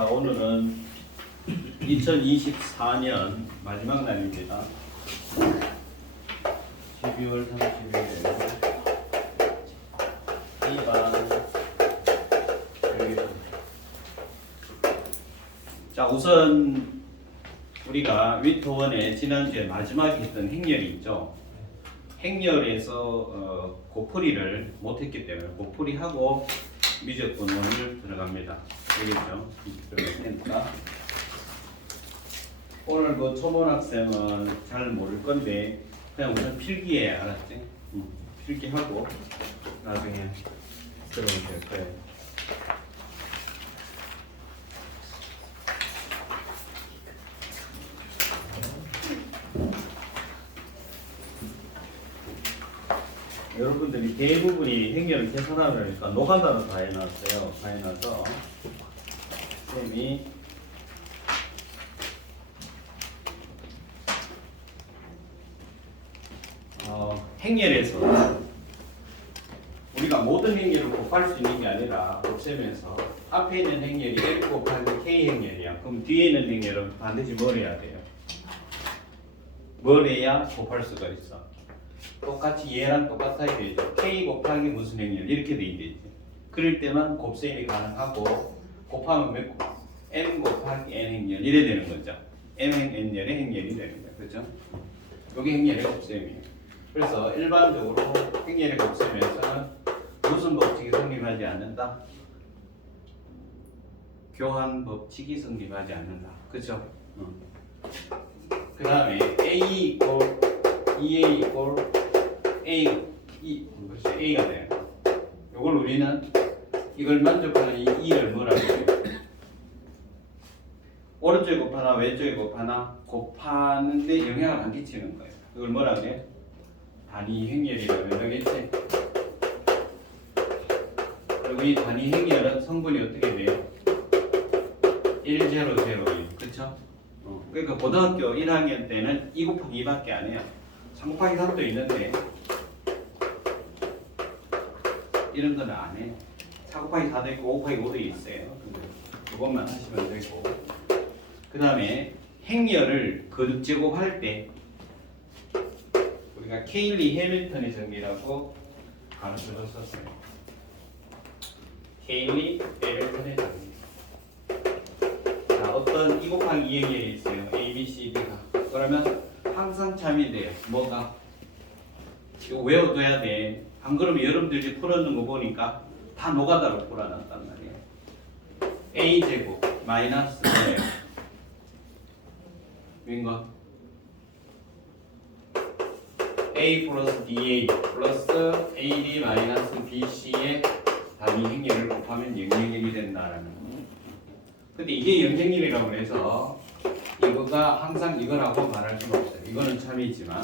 자, 오늘은 2024년 마지막 날입니다. 12월 30일 2반 자, 우선 우리가 위토원의 지난주에 마지막에 했던 행렬이 있죠. 행렬에서 고풀이를 못했기 때문에 고풀이하고 미적분 오늘 들어갑니다. 알겠죠? 들어갔으니까 오늘 그 초보 학생은 잘 모를 건데 그냥 우선 필기해, 알았지? 필기하고 나중에 들어오면 될 거예요. 여러분들이 대부분이 행렬을 계산하려니까 노가다로 다 해놨어요. 다 해놔서 쌤이 행렬에서 우리가 모든 행렬을 곱할 수 있는 게 아니라 곱셈에서 앞에 있는 행렬이 L 곱하기 K 행렬이야. 그럼 뒤에 있는 행렬은 반드시 뭘 해야 돼요? 뭘 해야 곱할 수가 있어? 똑같이 얘랑 똑같아야 되죠. K 곱하기 무슨 행렬 이렇게 돼 있지. 그럴 때만 곱셈이 가능하고 곱하면 몇 곱? M 곱하기 N 행렬 이래 되는 거죠. M 행렬의 행렬이 되는 거예요. 그렇죠? 여기 행렬의 곱셈이에요. 그래서 일반적으로 행렬의 곱셈에서는 무슨 법칙이 성립하지 않는다? 교환 법칙이 성립하지 않는다. 그렇죠? 그 다음에 A 이꼴 2A 이꼴 A, 그렇죠. A가 돼요. 이걸 우리는 이걸 만족하는 이 2를 뭐라고 해요? 오른쪽에 곱하나 왼쪽에 곱하나 곱하는데 영향을 안 끼치는 거예요. 이걸 뭐라고 해요? 단위 행렬이라고 하겠지. 그리고 이 단위 행렬은 성분이 어떻게 돼요? 1, 0, 0, 1. 그렇죠? 그러니까 고등학교 1학년 때는 2 곱하기 2밖에 안 해요. 3 곱하기 3도 있는데 이런 거는 안 해요. 4 곱하기 4도 있고 5 곱하기 5도 있어요. 그것만 하시면 되고 그 다음에 행렬을 거듭 제곱할 때 우리가 케일리 해밀턴의 정리라고 가르쳐줬었어요. 케일리 해밀턴의 정리. 자, 어떤 2 곱하기 2 행렬이 있어요. A, B, C, D가. 그러면 항상 참이 돼요. 뭐가? 이거 외워둬야 돼. 안 그러면 여러분들이 풀어놓은 거 보니까 다 노가다로 풀어놨단 말이에요. A제곱 마이너스 윈거 A 플러스 DA 플러스 AD 마이너스 BC의 단위 행렬을 곱하면 영행렬이 된다라는 거. 근데 이게 영행렬이라고 해서 이거가 항상 이거라고 말할 수는 없어요. 이거는 참이지만.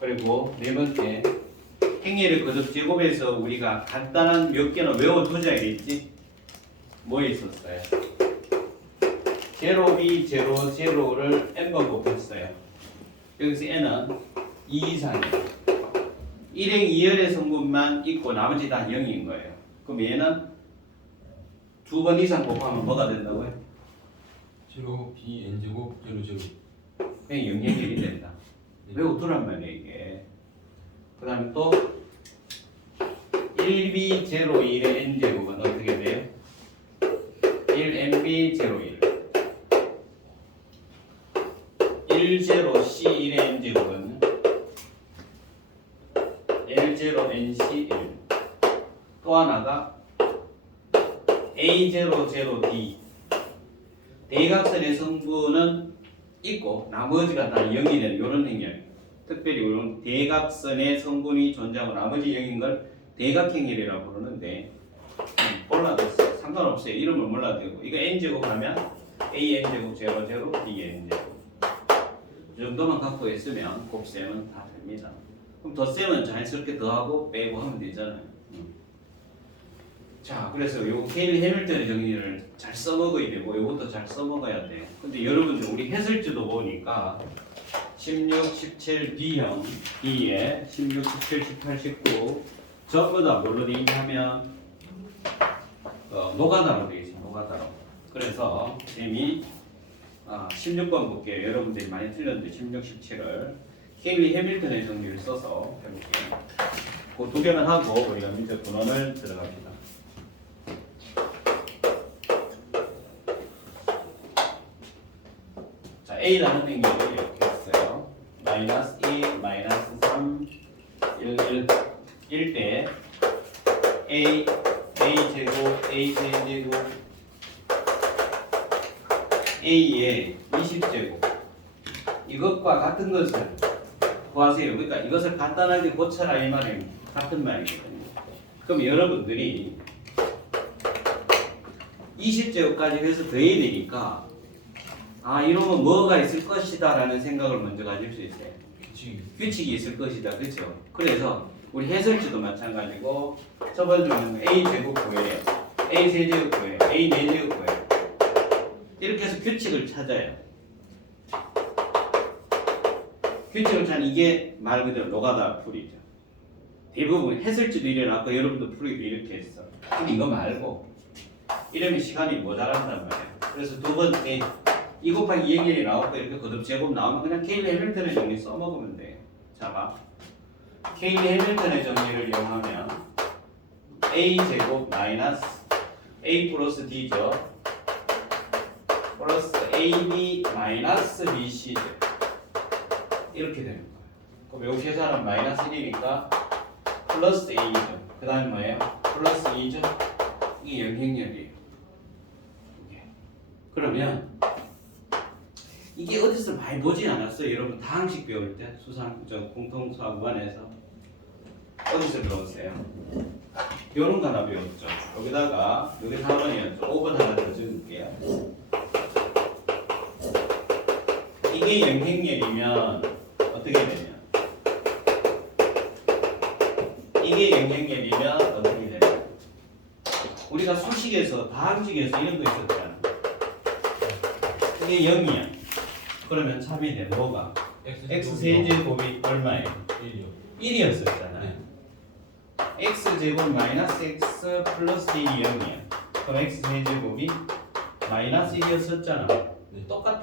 그리고 네 번째 행렬을 거듭 제곱해서 우리가 간단한 몇 개는 외워두자 이랬지. 뭐 있었어요? 제로 B 제로 제로를 n번 곱했어요. 여기서 n은 2 이상이에요. 1행 2열의 성분만 있고 나머지 다 0인 거예요. 그럼 얘는 2번 이상 곱하면 뭐가 된다고요? 제로 B N 제곱 제로 제로. 그냥 영역이 된다. 외워두란 말이에요 이게. 그 다음에 또 1B 제로 1의 n 제곱은 어떻게 돼요? 1NB 제로 1 1 제로 C 1의 n 제곱은 L 제로 NC 1. 또 하나가 A 제로 제로 D. 대각선의 성분은 있고 나머지가 다 0이 되는 이런 행렬. 특별히 이런 대각선의 성분이 존재하고 나머지 0인 걸 대각행렬이라고 부르는데 몰라도 상관없어요. 이름을 몰라도 되고 이거 n제곱 하면 AN제곱 제로 제로 BN제곱 이 정도만 갖고 있으면 곱셈은 다 됩니다. 그럼 덧셈은 자연스럽게 더하고 빼고 하면 되잖아요. 자, 그래서 요 케일리 해밀턴의 정리를 잘 써먹어야 되고 이것도 잘 써먹어야 돼요. 근데 여러분들 우리 해설지도 보니까 16, 17, B형 B에 16, 17, 18, 19 전부 다 뭘로 되어 있냐면 노가다로 되어 있습니다. 노가다로. 그래서 쌤이 16번 볼게요. 여러분들이 많이 틀렸는데 16, 17을 케일리 해밀턴의 정리를 써서 해볼게요. 그 두 개만 하고 우리가 문제 근원을 들어갑니다. 자, A라는 행렬을 이렇게 했어요. 마이너스 2, 마이너스 3, 1 때 A 제곱, A 세제곱, A의 20제곱 이것과 같은 것을 구하세요. 그러니까 이것을 간단하게 고쳐라 이 말이 같은 말이거든요. 그럼 여러분들이 20제곱까지 해서 더해야 되니까 이러면 뭐가 있을 것이다 라는 생각을 먼저 가질 수 있어요. 규칙이 있을 것이다. 그렇죠? 그래서 우리 해설지도 마찬가지고 첫 번째는 A 제곱 구해요. A 세제곱 구해요. A 네제곱 구해요. 이렇게 해서 규칙을 찾아요. 규칙을 찾는 이게 말 그대로 노가다 풀이죠. 대부분 해설지도 이래놨고 여러분도 풀이도 이렇게 했어. 근데 이거 말고 이러면 시간이 모자란단 말이에요. 그래서 두 번째 2 곱하기 2 행렬이 나오고 이렇게 거듭 제곱 나오면 그냥 케일리 해밀턴의 정리 써먹으면 돼요. 자 봐. 케일리 해밀턴의 정리를 이용하면 A 제곱 마이너스 A 플러스 D죠. 플러스 AB 마이너스 BC죠. 이렇게 되는 거예요. 그럼 여기 계산은 마이너스 1이니까 플러스 A죠. 그 다음에 뭐예요? 플러스 2죠. 이게 영행렬이에요. 그러면 이게 어디서 많이 보진 않았어요. 여러분 다항식 배울 때 수상 공통수학 1에서 어디서 배웠어요? 요런 거 하나 배웠죠. 여기다가 여기 4번이었죠. 5번 하나 더 적을게요. 이게 영행렬이면 어떻게 되냐? 이게 영행렬이면 어떻게 되냐? 우리가 수식에서 다항식에서 이런 거 있었잖아. 이게 0이야. 그러면 참이 돼. 뭐가? x 세제곱이 얼마예요? 1이었었잖아. 네. x 제곱 마이너스 x 플러스 1이 0이야. 그럼 x 세제곱이 마이너스 1이었었잖아. 네. 똑같아.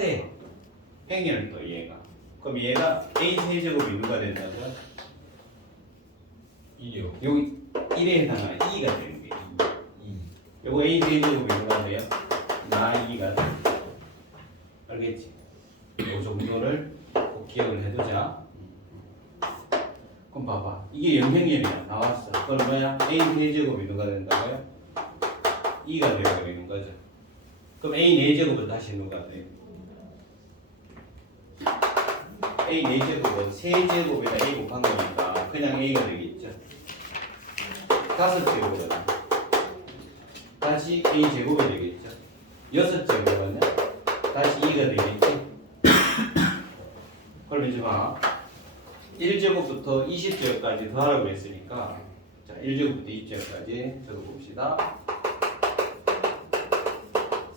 행렬 또 얘가. 그럼 얘가 a 세제곱이 누가 된다고요? 2요. 여기 1에 해당하는 2가 되는 거예요. 요거 a 세제곱이 누가 돼요? 나 2가 돼. 알겠지? 이 정도를 꼭 기억을 해두자. 그럼 봐봐. 이게 영행렬이야. 나왔어. 그럼 뭐야? a 세제곱이 누가 된다고요? 2가 되어버리는 거죠. 그럼 a 4제곱은 다시 누가 돼요? a 4제곱은 세제곱에다 a 곱한 거니까 그냥 a가 되겠죠. 5제곱은 다시 a 제곱이 되겠죠. 6제곱은 다시 2가 되겠죠. 그럼 이제 봐. 1제곱부터 20제곱까지 더하라고 했으니까 자 1제곱부터 20제곱까지 적어봅시다.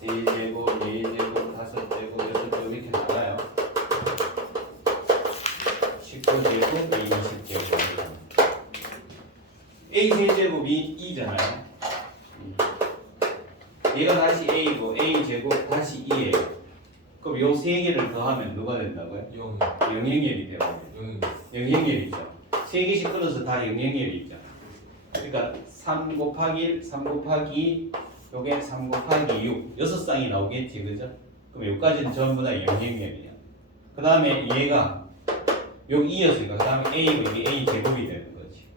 3제곱, 4제곱, 5제곱, 6제곱 이렇게 나와요. 19제곱, A 20제곱. A 세제곱이 2잖아요. 얘가 다시 A고 A 제곱 다시 2예요. 그럼 요 세 개를 더하면 누가 된다고요? 0. 영행렬이 돼요. 0. 영행렬이죠. 세 개씩 끊어서 다 영행렬이죠. 그러니까 3 곱하기 1, 3 곱하기 2, 요게 3 곱하기 6, 6쌍이 나오겠지, 그죠? 그럼 여기까지는 전부 다 영행렬이야. 그 다음에 얘가 여기 2였으니까 그 다음에 A고 이게 A 제곱이 되는 거지.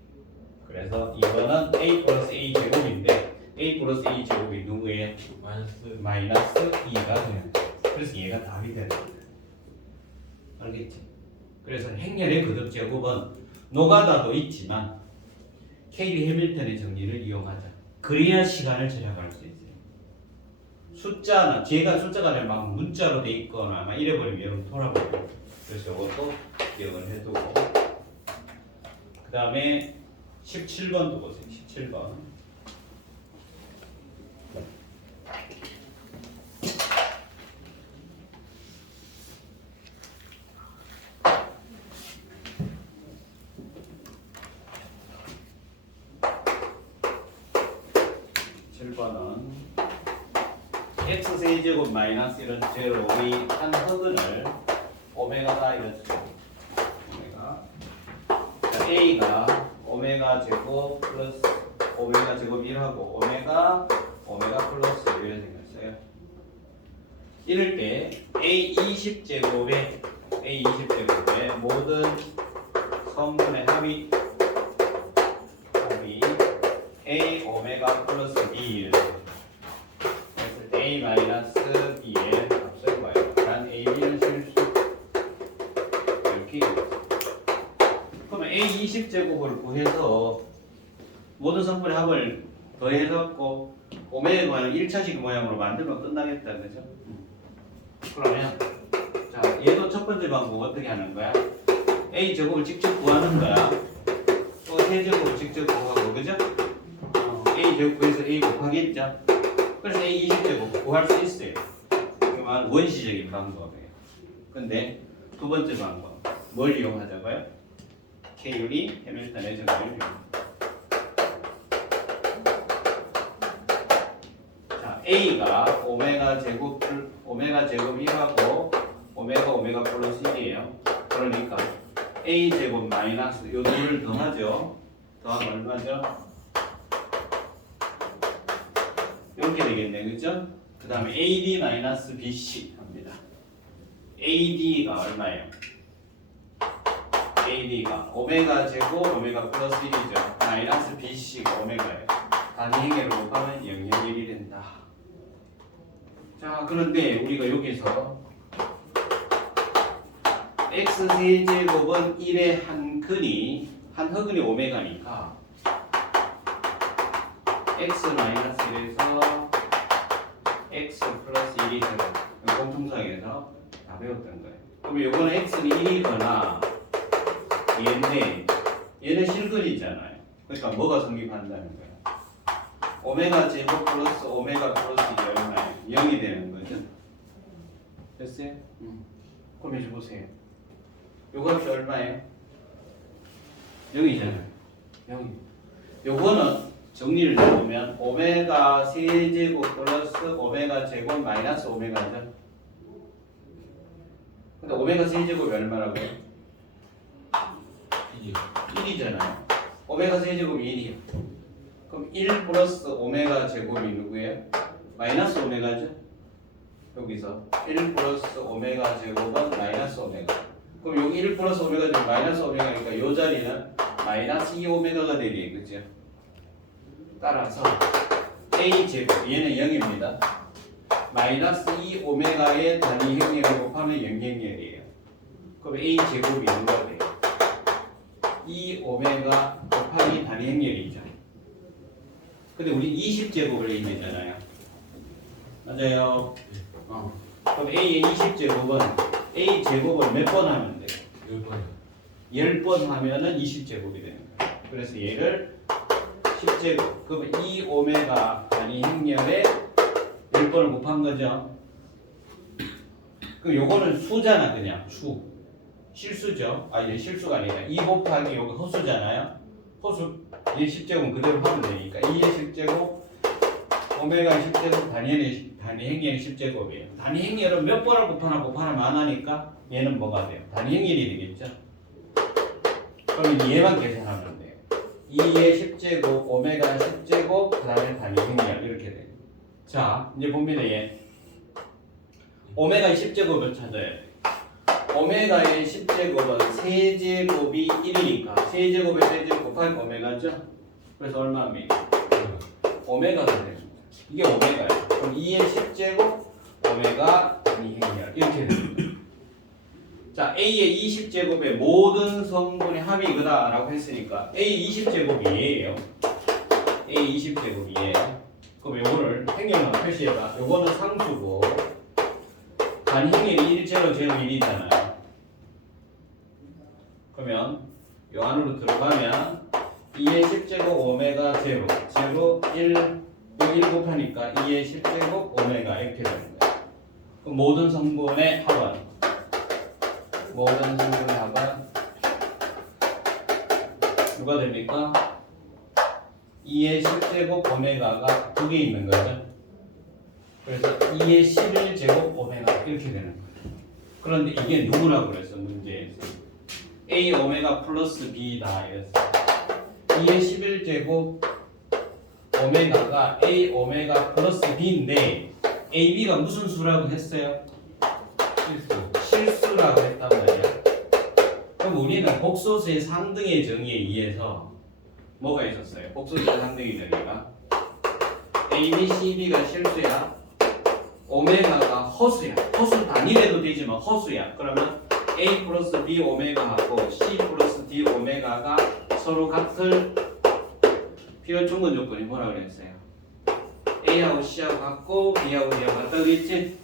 그래서 이거는 A 플러스 A 제곱인데 A 플러스 A 제곱이 누구예요? 마이너스 2가 되는 거야. 그래서 얘가 답이 되는 거야. 알겠지? 그래서 행렬의 거듭 제곱은 노가다도 있지만 케일리 해밀턴의 정리를 이용하자. 그래야 시간을 절약할 수 있어요. 숫자나 제가 숫자가 아니라 막 문자로 돼 있거나 막 이래버리면 여러분 돌아버려요. 그래서 이것도 기억을 해두고 그 다음에 17번도 보세요. 17번 은 x 세제곱 마이너스 이런 제로의 한 허근을 오메가다 이렇죠. 오메가. 자, a가 오메가 제곱 플러스 오메가 제곱 1하고 오메가 플러스 이렇게 생겼어요. 이럴 때 a 20제곱에 모든 성분의 합이 a 오메가 플러스 b 했을 때 a 마이너스 b의 값을 구해요. 단 a, b는 실수 이렇게 그러면 a 20제곱을 구해서 모든 성분의 합을 더해갖고 오메가는 1차식 모양으로 만들면 끝나겠다, 그죠? 그러면 자 얘도 첫 번째 방법 어떻게 하는 거야? a 제곱을 직접 구하는 거야. 또 세제곱을 직접 구하고, 그죠? a 제곱 구해서 a 곱하겠죠? 그래서 a 20제곱 구할 수 있어요. 그만 원시적인 방법이에요. 근데 두 번째 방법 뭘 이용하자고요? K율이 해밀턴의 정의를 이용. 자, A가 오메가 제곱 1하고 오메가 플러스 1이에요. 그러니까 A 제곱 마이너스 요 둘을 더하죠. 더하면 얼마죠? 이렇게 되겠네, 그죠? 그 다음에 AD 마이너스 BC 합니다. AD가 얼마예요? AD가 오메가 제곱 오메가 플러스 1이죠. 마이너스 BC가 오메가예요. 단위 행위를 곱하면 0.1이 된다. 자, 그런데 우리가 여기서 x 세제곱은 1의 한 허근이 오메가니까 x 마이너스 1에서 x 플러스 1이 되고 공통상에서 다 배웠던 거예요. 그럼 이거는 x는 1이거나 얘인데 얘는 실근이잖아요. 그러니까 뭐가 성립한다는 거예요? 오메가 제곱 플러스 오메가 플러스 1이 얼마예요? 0이 되는 거죠. 됐어요? 그럼 이제 보세요. 요 값이 얼마예요? 0이잖아요. 0. 요거는 정리를 해보면 오메가 세제곱 플러스 오메가 제곱 마이너스 오메가죠. 근데 오메가 세제곱이 얼마라고요? 1이잖아요. 오메가 세제곱이 1이에요. 그럼 1 플러스 오메가 제곱이 누구예요? 마이너스 오메가죠. 여기서 1 플러스 오메가 제곱은 마이너스 오메가. 그럼 여기 1 플러스 오메가 제곱 마이너스 오메가니까 이 자리는 마이너스 2 오메가가 되리, 그죠? 따라서 a 제곱 얘는 0입니다. 마이너스 2 오메가의 단위 행렬을 곱하면 0행렬이에요. 그럼 a 제곱이 누가 돼요? 2 오메가 곱하기 단위 행렬이죠. 근데 우리 20제곱을 얘기했잖아요. 맞아요. 그럼 a의 20제곱은 a 제곱을 몇 번 하면 돼요? 10번. 10번 하면은 20제곱이 되는 거예요. 그래서 얘를 10제곱. 그러면 2 오메가 단위 행렬에 10번을 곱한 거죠. 그럼 요거는 수잖아, 그냥 수. 실수죠. 얘 실수가 아니라 2 곱하기 요거 허수잖아요. 허수 얘 10제곱은 그대로 하면 되니까 2의 10제곱 오메가 10제곱 단위 행렬이 10제곱이에요. 단위 행렬은 몇 번을 곱하면 안 하니까 얘는 뭐가 돼요? 단위 행렬이 되겠죠. 그럼 얘만 계산하면 돼요. 2의 10제곱 오메가 10제곱 그 다음에 단위 행렬 이렇게 돼요. 자, 이제 봅니다. 얘 오메가의 10제곱을 찾아야 돼요. 오메가의 10제곱은 세제곱이 1이니까 세제곱에 세제곱 곱하기 오메가죠. 그래서 얼마입니까? 오메가가 됩니다. 이게 오메가예요. 그럼 2의 10제곱 오메가 단위 행렬 이렇게 됩니다. 자, A의 20제곱의 모든 성분의 합이 이거다 라고 했으니까 A 20제곱이 얘예요. A 20제곱이 얘예요. 그럼 요거를 행렬로 표시해봐. 요거는 상수고 단위 행렬이 1, 0, 0, 1이잖아요. 그러면 요 안으로 들어가면 2의 10제곱 오메가 0, 1 곱하니까 2의 10제곱 오메가 이렇게 되는 거예요. 그럼 모든 성분의 합은 누가 됩니까? 2의 10제곱 오메가가 2개 있는 거죠. 그래서 2의 11제곱 오메가 이렇게 되는 거예요. 그런데 이게 누구라고 그랬어 문제에서? A 오메가 플러스 B다 이랬어. 2의 11제곱 오메가가 A 오메가 플러스 B인데 A, B가 무슨 수라고 했어요? 실수라고 했단 말이야. 그럼 우리는 복소수의 상등의 정의에 의해서 뭐가 있었어요? 복소수의 상등의 정의가 A, B, C, B가 실수야. 오메가가 허수야. 허수 단위래도 되지만 허수야. 그러면 A 플러스 B 오메가하고 C 플러스 D 오메가가 서로 같을 필요 충분 조건이 뭐라고 그랬어요? A하고 C하고 같고 B하고 D하고 같다 그랬지?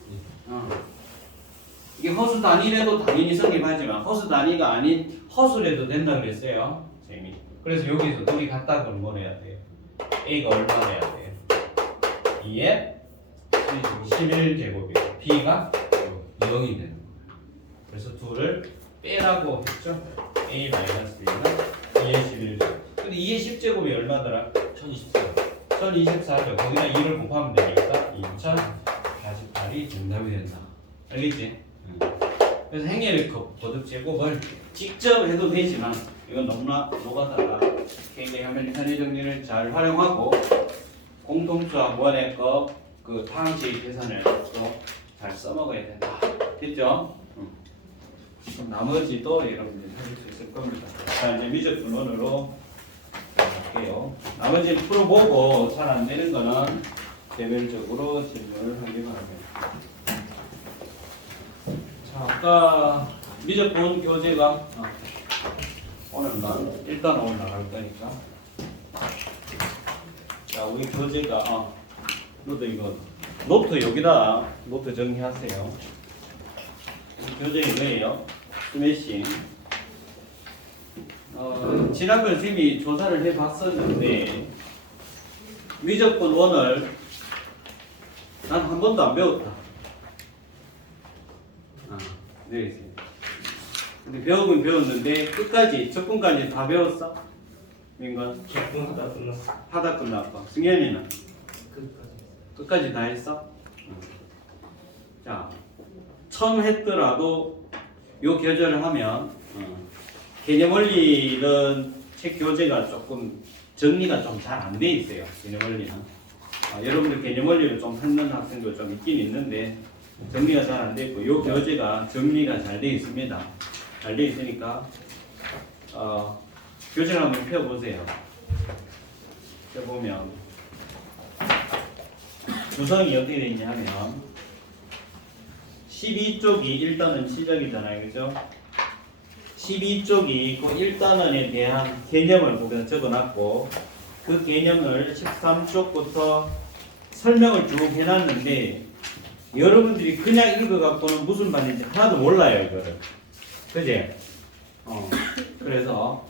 이게 허수 단위래도 당연히 성립하지만 허수 단위가 아닌 허수래도 된다 그랬어요. 쌤이. 그래서 여기서 둘이 같다 그러면 뭘 해야 돼요? A가 얼마 돼야 돼요? 2에 11제곱이고 B가 0이 되는 거예요. 그래서 둘을 빼라고 했죠. A 마이너스 2는 2의 11제곱. 근데 2의 10제곱이 얼마더라? 1024. 1024죠. 거기다 2를 곱하면 되니까 2048이 정답이 된다. 알겠지? 그래서 행렬의 거듭 제곱을 직접 해도 되지만 이건 너무나 노가다가 굉장히 현의 정리를 잘 활용하고 공통수학 원의 그 방식 계산을 또 잘 써먹어야 된다. 됐죠? 그럼 나머지도 여러분들이 하실 수 있을 겁니다. 자, 이제 미적분원으로 할게요. 나머지는 풀어보고 잘 안 되는 거는 개별적으로 질문을 하기 바랍니다. 자, 아까 미적분 교재가 오늘 일단 오늘 나갈 거니까. 자, 우리 교재가 너도 이거 노트 여기다 노트 정리하세요. 교재 이거예요. 스매싱. 지난번 선생님이 조사를 해봤었는데 미적분 원을 난 한 번도 안 배웠다. 네, 있습니다. 근데 배우긴 배웠는데 끝까지 적분까지 다 배웠어? 민건? 적분하다 끝났어. 하다 끝났고. 승현이는? 끝까지 다 했어? 자, 처음 했더라도 요 교재를 하면 개념 원리는 책 교재가 조금 정리가 좀 잘 안 돼 있어요. 개념 원리는 여러분들 개념 원리를 좀 했는 학생도 좀 있긴 있는데 정리가 잘 안 돼 있고 요 교재가 정리가 잘 돼 있습니다. 잘 돼 있으니까 교재를 한번 펴보세요. 펴보면 구성이 어떻게 되어 있냐 하면 12쪽이 1단원 시작이잖아요. 그죠? 12쪽이 그 1단원에 대한 개념을 거기다 적어놨고 그 개념을 13쪽부터 설명을 쭉 해놨는데 여러분들이 그냥 읽어갖고는 무슨 말인지 하나도 몰라요. 이거를. 그지? 그래서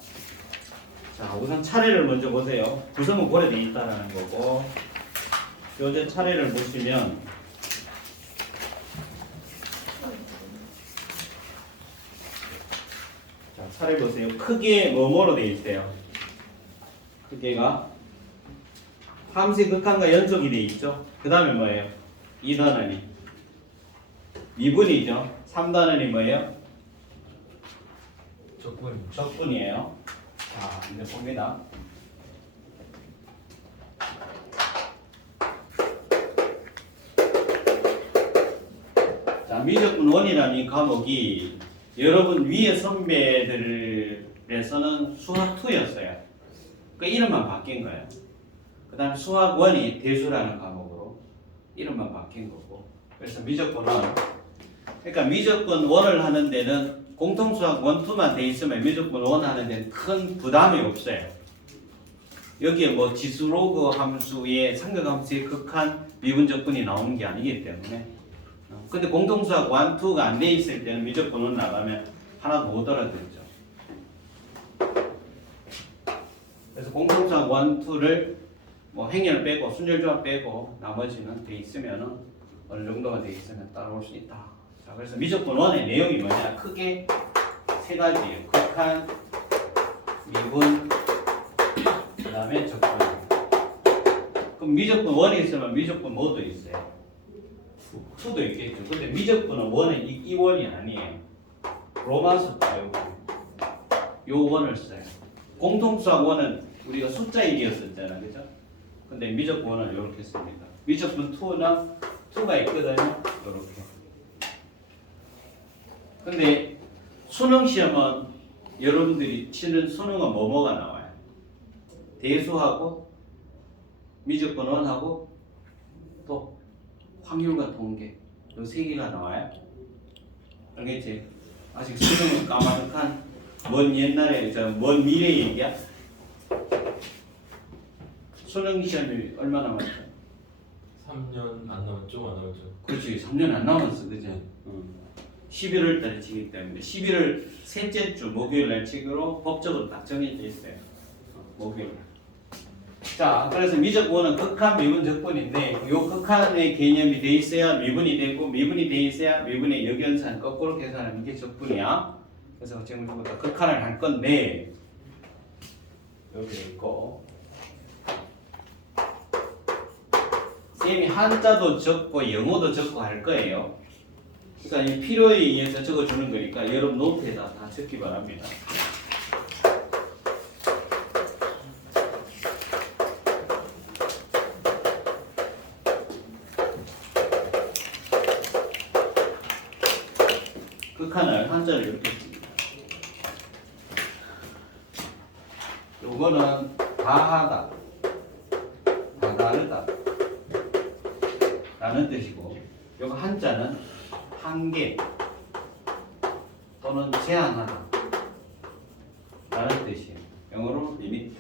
자 우선 차례를 먼저 보세요. 구성은 고려되어 있다는 거고 교재 차례를 보시면 자 차례 보세요. 크게 뭐뭐로 되어 있어요. 크게가 함수 극한과 연속이 되어 있죠. 그 다음에 뭐예요? 2단원이 미분이죠. 3단원이 뭐예요? 적분이에요. 자 이제 봅니다. 자 미적분 원이라는 이 과목이 여러분 위에 선배들에서는 수학 2였어요. 그 이름만 바뀐 거예요. 그 다음 수학 1이 대수라는 과목으로 이름만 바뀐 거고. 그래서 미적분은 그러니까 미적분 1을 하는 데는 공통수학 1, 2만 돼 있으면 미적분 1 하는 데는 큰 부담이 없어요. 여기에 뭐 지수로그 함수의 삼각함수의 극한 미분적분이 나오는 게 아니기 때문에 근데 공통수학 1, 2가 안 돼 있을 때는 미적분 1 나가면 하나도 못 알아듣죠. 그래서 공통수학 1, 2를 뭐 행렬 빼고 순열조합 빼고 나머지는 돼 있으면은 어느 정도가 돼 있으면 따라올 수 있다. 자, 그래서 미적분 1의 내용이 뭐냐? 크게 세 가지예요. 극한, 미분, 그다음에 적분. 그럼 미적분 1이 있으면 미적분 뭐도 있어요? 2도 있겠죠. 근데 미적분은 원은 이 원이 아니에요. 로마 숫자요. 요 원을 써요. 공통수학 원은 우리가 숫자 1이었었잖아, 그죠? 근데 미적분은 이렇게 씁니다. 미적분 2가 있거든요. 이렇게. 근데 수능 시험은 여러분들이 치는 수능은 뭐가 나와요? 대수하고 미적분 원하고 또 확률과 통계 이 세 개가 나와요. 알겠지? 아직 수능은 까마득한 먼 옛날에 먼 미래 얘기야. 수능 시험이 얼마 남았죠? 3년 안 남았죠? 안 남았죠? 그렇지, 3년 안 남았어, 그죠? 11월 달에 치기 때문에 11월 셋째 주 목요일 날 치기로 법적으로 딱 정해져 있어요. 목요일. 자, 그래서 미적분은 극한, 미분, 적분인데 이 극한의 개념이 돼 있어야 미분이 되고 미분이 돼 있어야 미분의 역연산 거꾸로 계산하는 게 적분이야. 그래서 지금부터 극한을 할 건데 여기 있고 쌤이 한자도 적고 영어도 적고 할 거예요. 그러니까 이 필요에 의해서 적어주는 거니까 여러분 노트에다 다 적기 바랍니다. 극한을 한자를 이렇게 씁니다. 요거는 다하다, 다 다르다 라는 뜻이고 요거 한자는 한계 또는 제한하다 라는 뜻이에요. 영어로 리미트.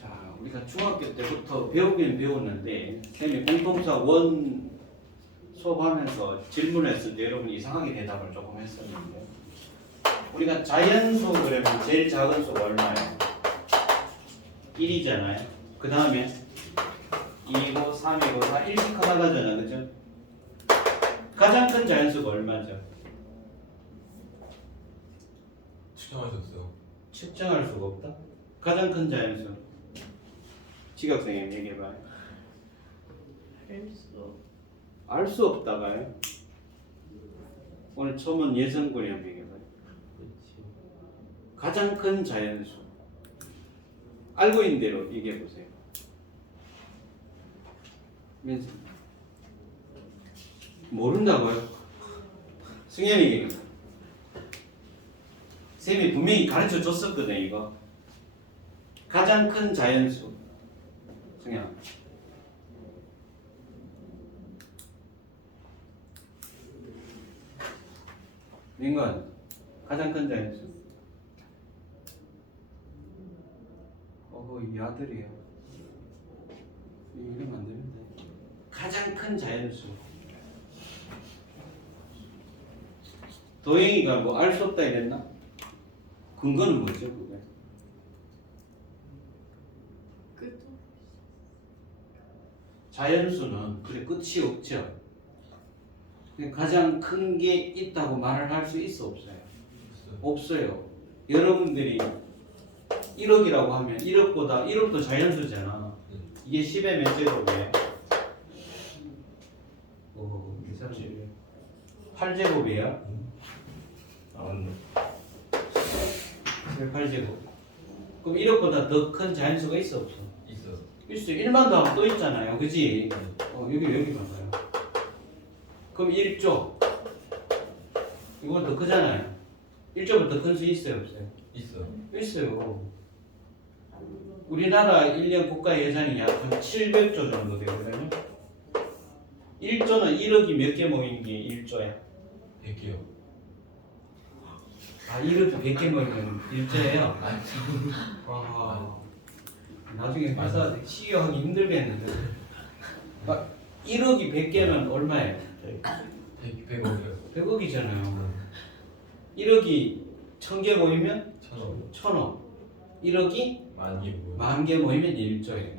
자, 우리가 중학교 때부터 배우긴 배웠는데 쌤이 공통수학 원 수업하면서 질문했을 때 여러분 이상하게 대답을 조금 했었는데 우리가 자연수 그러면 제일 작은 수가 얼마예요? 1이잖아요. 그 다음에 2이고 3이고 4, 1씩 하나가잖아, 그죠? 가장 큰 자연수가 얼마죠? 측정하셨어요? 측정할 수가 없다? 가장 큰 자연수 지각생님 얘기해봐요. 알 수 없다가요? 오늘 처음은 예성군이 한번 얘기해봐요. 가장 큰 자연수 알고 있는 대로 얘기해 보세요. 모른다고요? 승현이 얘기해. 쌤이 분명히 가르쳐 줬었거든 이거. 가장 큰 자연수. 승현. 민건. 가장 큰 자연수. 이 아들이에요. 이러면 안 되는데. 가장 큰 자연수. 도영이가 뭐 알 수 없다 이랬나? 근거는 뭐죠, 그게? 자연수는 그래 끝이 없죠. 가장 큰 게 있다고 말을 할 수 있어 없어요? 없어요. 여러분들이 1억이라고 하면 1억도 자연수잖아. 이게 10의 몇 제곱이에요? 8제곱이에요? 8제곱. 그럼 1억보다 더 큰 자연수가 있어 없어? 있어. 있어. 1만 더하면 또 있잖아요. 그지? 여기 봐봐요. 그럼 1조. 이거 더 크잖아요. 1조보다 더 큰 수 있어요 없어요? 있어. 있어요. 우리나라 1년 국가 예산이 약 한 700조 정도 되거든요. 1조는 1억이 몇 개 모이는 게 1조야? 100개요. 아, 1억이 100개 모이면 1조예요? 와, 나중에 가서 시기하기 힘들겠는데. 1억이 100개면 얼마예요? 100억이요. 100억이잖아요. 1억이 1000개 모이면 1000억. 1000억. 1억이 만개 뭐. 10,000개 모이면 1조예요.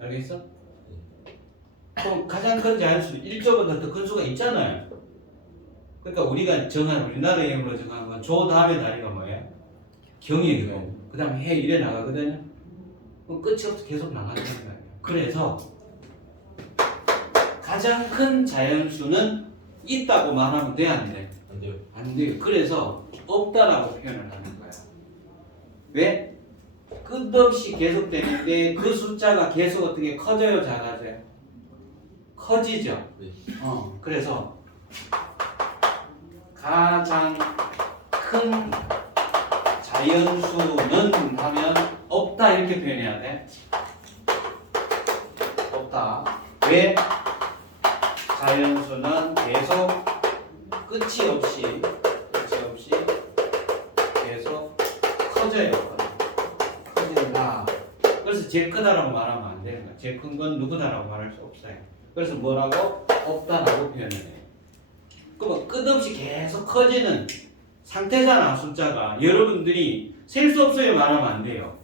알겠어? 그럼 가장 큰 자연수 1조보다 더 큰 수가 있잖아요. 그러니까 우리가 정한 우리나라 이름으로 정한 건 조 다음에 다리가 뭐예요? 경이고 그 다음에 해 이래 나가거든요. 그럼 끝이 없이 계속 나가는 거예요. 그래서 가장 큰 자연수는 있다고 말하면 돼, 안 돼? 안 돼요. 안 돼요. 그래서 없다라고 표현을 하는 거야. 왜? 끝없이 계속되는데 그 숫자가 계속 어떻게 커져요, 작아져요? 커지죠. 네. 그래서 가장 큰 자연수는 하면 없다 이렇게 표현해야 돼. 없다. 왜? 자연수는 계속 끝이 없이 계속 커져요. 커진다. 그래서 제일 크다라고 말하면 안 되는 거야. 제일 큰 건 누구다라고 말할 수 없어요. 그래서 뭐라고? 없다라고 표현을 해요. 그럼 끝없이 계속 커지는 상태잖아, 숫자가. 여러분들이 셀 수 없어요 말하면 안 돼요.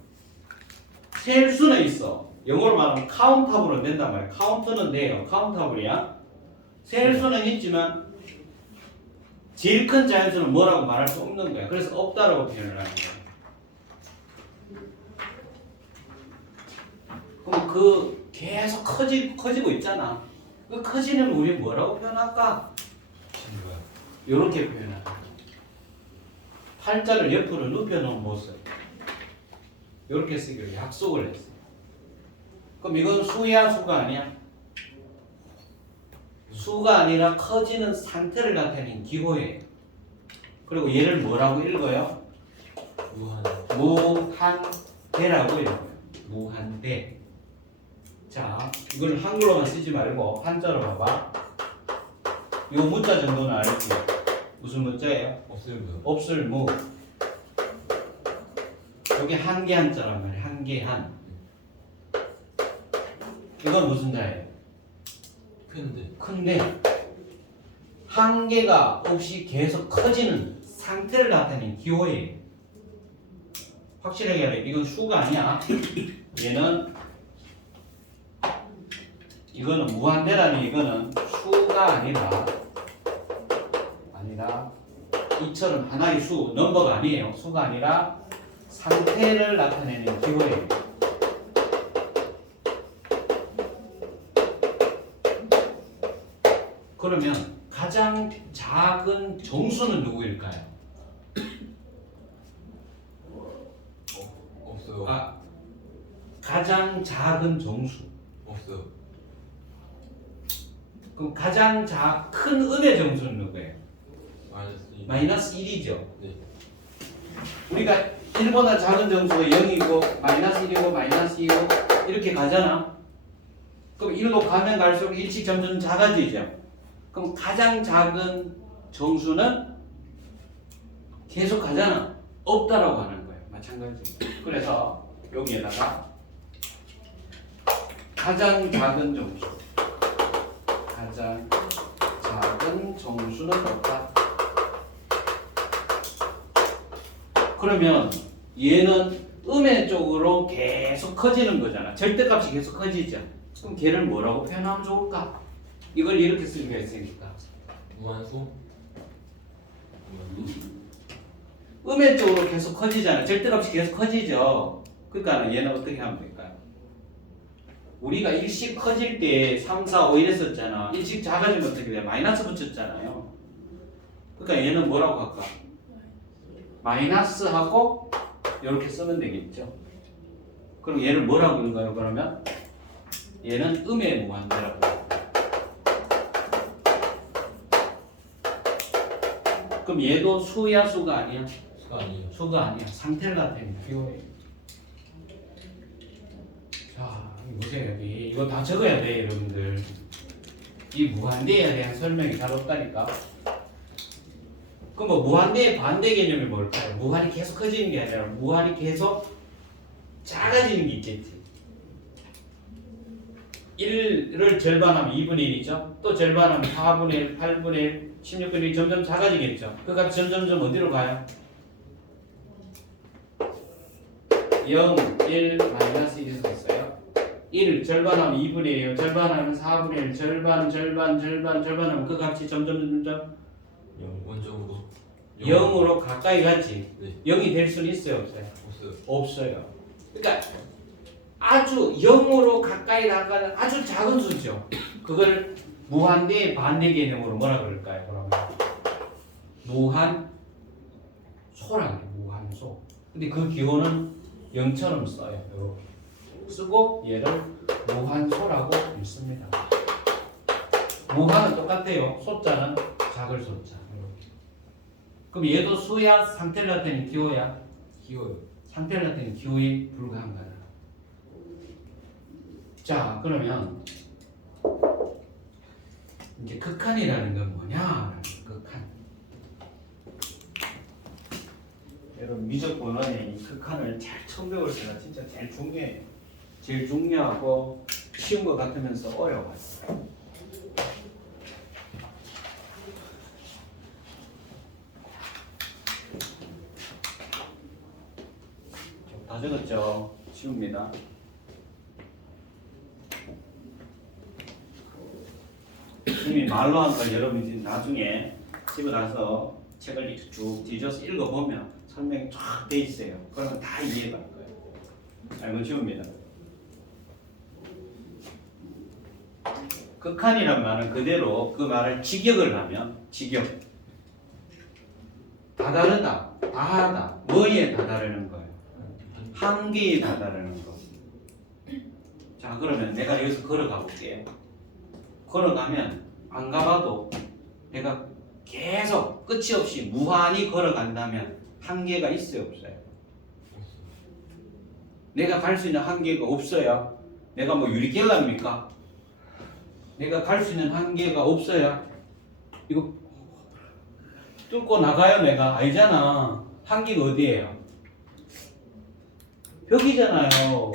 셀 수는 있어. 영어로 말하면 카운터블은 된단 말이야. 카운트는 돼요. 카운터블이야. 셀 수는 있지만 제일 큰 자연수는 뭐라고 말할 수 없는 거야. 그래서 없다라고 표현을 하는 거야. 그럼 그 계속 커지고 있잖아. 그 커지는 우리 뭐라고 표현할까? 이렇게 표현하는 거야. 팔자를 옆으로 눕혀놓은 모습. 이렇게 쓰기로 약속을 했어요. 그럼 이건 수야, 수가 아니야? 수가 아니라 커지는 상태를 나타내는 기호예요. 그리고 얘를 뭐라고 읽어요? 무한대라고 읽어요. 무한대. 자, 이걸 한글로만 쓰지 말고 한자로 봐봐. 요 무자 정도는 알지? 무슨 무자예요? 없을 무. 여기 한개 한자란 말이에요. 한개 한. 이건 무슨 자예요? 큰데 한 개가 없이 계속 커지는 상태를 나타내는 기호예요. 확실하게 알아요. 이건 수가 아니야. 이거는 무한대라는 이거는 수가 아니라 이처럼 하나의 수, 넘버가 아니에요. 수가 아니라 상태를 나타내는 기호예요. 그러면 가장 작은 정수는 누구일까요? 없어요. 가장 작은 정수. 없어요. 그럼 가장 큰 음의 정수는 누구예요? 마이너스 -1이죠. 네. 우리가 1보다 작은 정수가 0이고 -1이고 -2고 이렇게 가잖아. 그럼 1로 가면 갈수록 1씩 점점 작아지죠. 그럼 가장 작은 정수는 계속 가잖아. 없다라고 하는 거예요. 마찬가지. 그래서 여기에다가 가장 작은 정수는 없다. 그러면 얘는 음의 쪽으로 계속 커지는 거잖아. 절대값이 계속 커지죠. 그럼 걔를 뭐라고 표현하면 좋을까? 이걸 이렇게 쓸 수가 있으니까. 무한수? 음의 쪽으로 계속 커지잖아. 절대값이 계속 커지죠. 그러니까 얘는 어떻게 하면 될까요? 우리가 일씩 커질 때 3, 4, 5 이랬었잖아. 일씩 작아지면 어떻게 돼? 마이너스 붙였잖아요. 그러니까 얘는 뭐라고 할까? 마이너스하고 이렇게 쓰면 되겠죠. 그럼 얘를 뭐라고 읽어요? 그러면 얘는 음의 무한대라고. 그럼 얘도 수야, 수가 아니야? 수가 아니야. 상태를 나타내는 기호예요. 자, 보세요. 이거 다 적어야 돼, 여러분들. 이 무한대에 대한 설명이 잘 없다니까. 그럼 뭐 무한대의 반대 개념이 뭘까요? 무한이 계속 커지는 게 아니라 무한이 계속 작아지는 게 있겠지. 1을 절반하면 2분의 1이죠. 또 절반하면 4분의 1, 8분의 1, 16분의 1 점점 작아지겠죠. 그 값이 점점점 어디로 가요? 0, 1, 마이너스 1에서 됐어요. 1 절반하면 2분의 1이에요. 절반하면 4분의 1, 절반하면 그 값이 점점 원점으로 0으로 가까이 가지. 네. 0이 될 수는 있어요, 없어요? 없어요. 없어요. 그러니까 아주 0으로 가까이 나가는 아주 작은 수죠. 그걸 무한대의 반대 개념으로 뭐라 그럴까요? 그러면 무한소라는 무한소. 근데 그 기호는 0처럼 써요. 이렇게 쓰고 얘를 무한소라고 읽습니다. 무한은 똑같아요. 소자는 작을 소자. 이렇게. 그럼 얘도 수야, 상태를 나타내는 기호야. 키워요. 상태를 나타내는 기호에 불과한 거야. 자, 그러면 이제 극한이라는 건 뭐냐? 극한. 여러분 미적 번원의 이 극한을 잘 처음 배울 때가 진짜 제일 중요해요. 제일 중요하고 쉬운 것 같으면서 어려워요. 다 적었죠? 쉬웁니다. 이미 말로 한 걸 여러분이 나중에 집에 가서 책을 쭉 뒤져서 읽어보면 설명이 쫙 돼 있어요. 그러면 다 이해가 갈 거예요. 알면 쉬웁니다. 극한이란 말은 그대로 그 말을 직역을 하면 직역. 다다르다, 다하다. 뭐에 다다르는 거예요? 한계에 다다르는 거. 자, 그러면 내가 여기서 걸어가 볼게요. 걸어가면 안 가봐도 내가 계속 끝이 없이 무한히 걸어간다면 한계가 있어요, 없어요? 내가 갈 수 있는 한계가 없어요. 내가 뭐 유리켈라입니까? 내가 갈 수 있는 한계가 없어요. 이거 뚫고 나가요, 내가? 아니잖아. 한계가 어디예요? 벽이잖아요.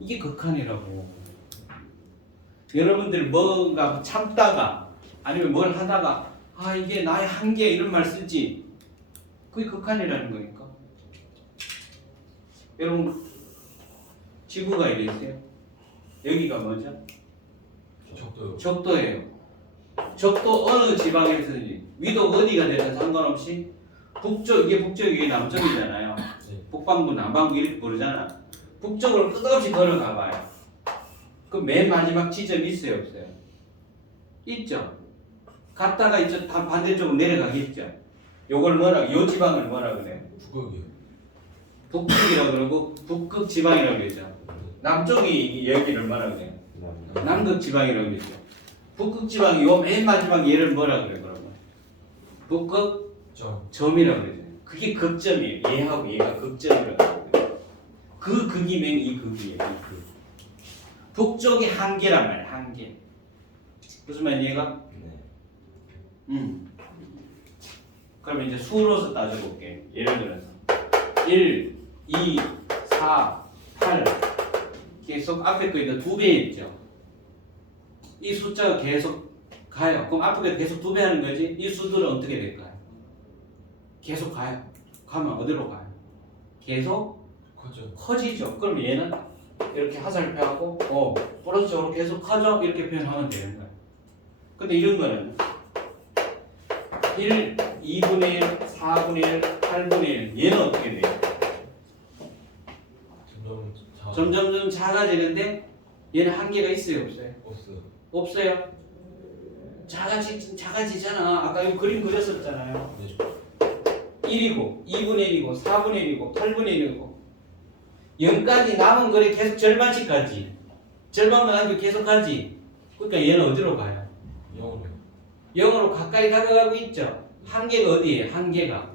이게 극한이라고. 여러분들 뭔가 참다가 아니면 뭘 하다가 아 이게 나의 한계 이런 말 쓰지. 그게 극한이라는 거니까. 여러분 지구가 이래 있어요. 여기가 뭐죠? 적도요. 적도예요. 적도 어느 지방에서든지 위도 어디가 되든 상관없이 북쪽 이게 북쪽 이게 남쪽이잖아요. 네. 북반구 남반구 이렇게 부르잖아. 북쪽으로 끝없이 걸어가 봐요. 그 맨 마지막 지점이 있어요, 없어요? 있죠. 갔다가 이제 다 반대쪽으로 내려가겠죠. 요걸 뭐라, 요 지방을 뭐라 그래요? 북극이요. 북극이라고 그러고 북극 지방이라고 그러죠. 남쪽이 여기를 뭐라 그래요? 남극 지방이라고 그러죠. 북극 지방이 요 맨 마지막 얘를 뭐라 그래요, 그러면? 북극 점이라고 그러죠. 그게 극점이에요. 얘하고 얘가 극점이라고 그래요. 그 극이 맨 이 극이에요, 이 극. 북쪽이 한계란 말이야, 한계. 무슨 말인지 얘가? 네. 그러면 이제 수로서 따져볼게. 예를 들어서 1, 2, 4, 8 계속 앞에 거 있는 2배 있죠. 이 숫자가 계속 가요. 그럼 앞에 거 계속 2배 하는 거지. 이 수들은 어떻게 될까요? 계속 가요. 가면 어디로 가요? 계속 커지죠. 그럼 얘는 이렇게 화살표하고 플러스 쪽으로 계속 커져 이렇게 표현하면 되는 거예요. 근데 이런 거는 1, 2분의 1, 4분의 1, 8분의 1 얘는 어떻게 돼요? 점점 작아지는데 얘는 한계가 있어요, 없어요? 없어요. 없어요. 작아지잖아. 아까 이 그림 그렸었잖아요. 네. 1이고 2분의 1이고 4분의 1이고 8분의 1이고 0까지 남은 거를 계속 절반씩 가지. 절반만 남기고 계속 가지. 그러니까 얘는 어디로 가요? 0으로. 0으로 가까이 다가가고 있죠. 한계가 어디예요? 한계가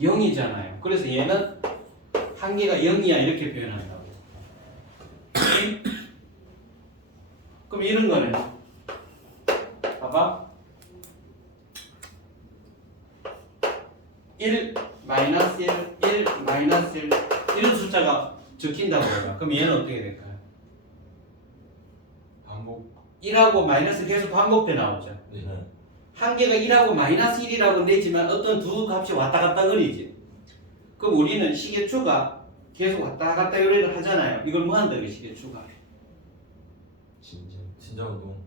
0이잖아요. 그래서 얘는 한계가 0이야 이렇게 표현한다고. 그럼 이런 거는 봐봐. 1, 마이너스 1, 1, 마이너스 1 이런 숫자가 적힌다고 해요. 그럼 얘는 어떻게 될까요? 반복. 1하고 마이너스 계속 반복돼 나오죠. 네. 한계가 1하고 마이너스 1이라고 내지만 어떤 두 값이 왔다 갔다 거리지. 그럼 우리는 시계추가 계속 왔다 갔다 요리를 하잖아요. 이걸 뭐 한다고 시계추가? 진정운동.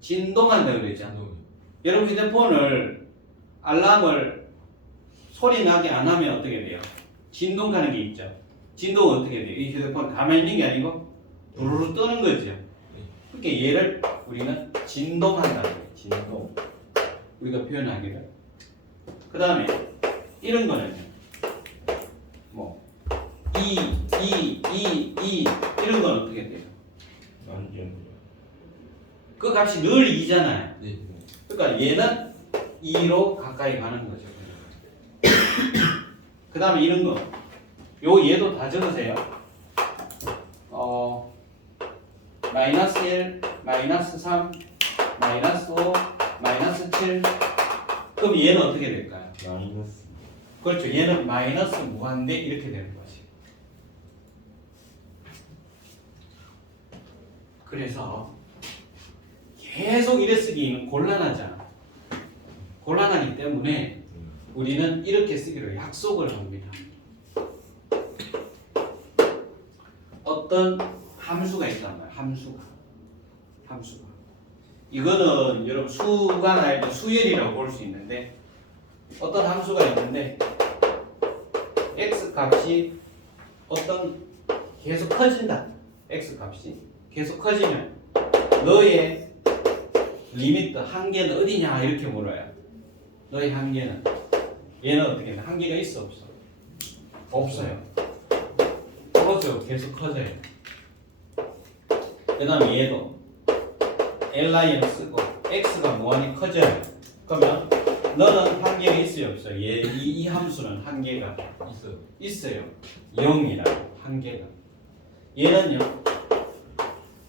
진동한다고 그랬죠. 운동이요. 여러분 휴대폰을 알람을 소리 나게 안 하면 어떻게 돼요? 진동 가는 게 있죠. 진동은 어떻게 돼요? 이 휴대폰 가만히 있는 게 아니고 부르르 뜨는 거죠. 그러니까 얘를 우리는 진동한다는 거예요. 진동. 우리가 표현하기를. 그 다음에 이런 거는요. 뭐 이런 건 어떻게 돼요? 그 값이 늘 2잖아요. 네. 그러니까 얘는 2로 가까이 가는 거죠. 그 다음에 이런 거. 얘도 다 적으세요. 마이너스 1, 마이너스 3, 마이너스 5, 마이너스 7. 그럼 얘는 어떻게 될까요? 마이너스. 그렇죠. 얘는 마이너스 무한대 이렇게 되는 거지. 그래서 계속 이래 쓰기는 곤란하잖아. 곤란하기 때문에 우리는 이렇게 쓰기로 약속을 합니다. 어떤 함수가 있단 말이야. 함수가. 이거는 여러분 수가 나올 때 수열이라고 볼 수 있는데 어떤 함수가 있는데 x 값이 계속 커진다. x 값이 계속 커지면 너의 리미트 한계는 어디냐 이렇게 물어요. 너의 한계는 얘는 어떻게 돼? 한계가 있어 없어? 없어요. 그렇죠. 계속 커져요. 그 다음에 얘도 LIN 쓰고 x가 무한히 커져요. 그러면 너는 한계가 있어요 없어요? 이 함수는 한계가 있어요. 0이라고 한계가. 얘는요.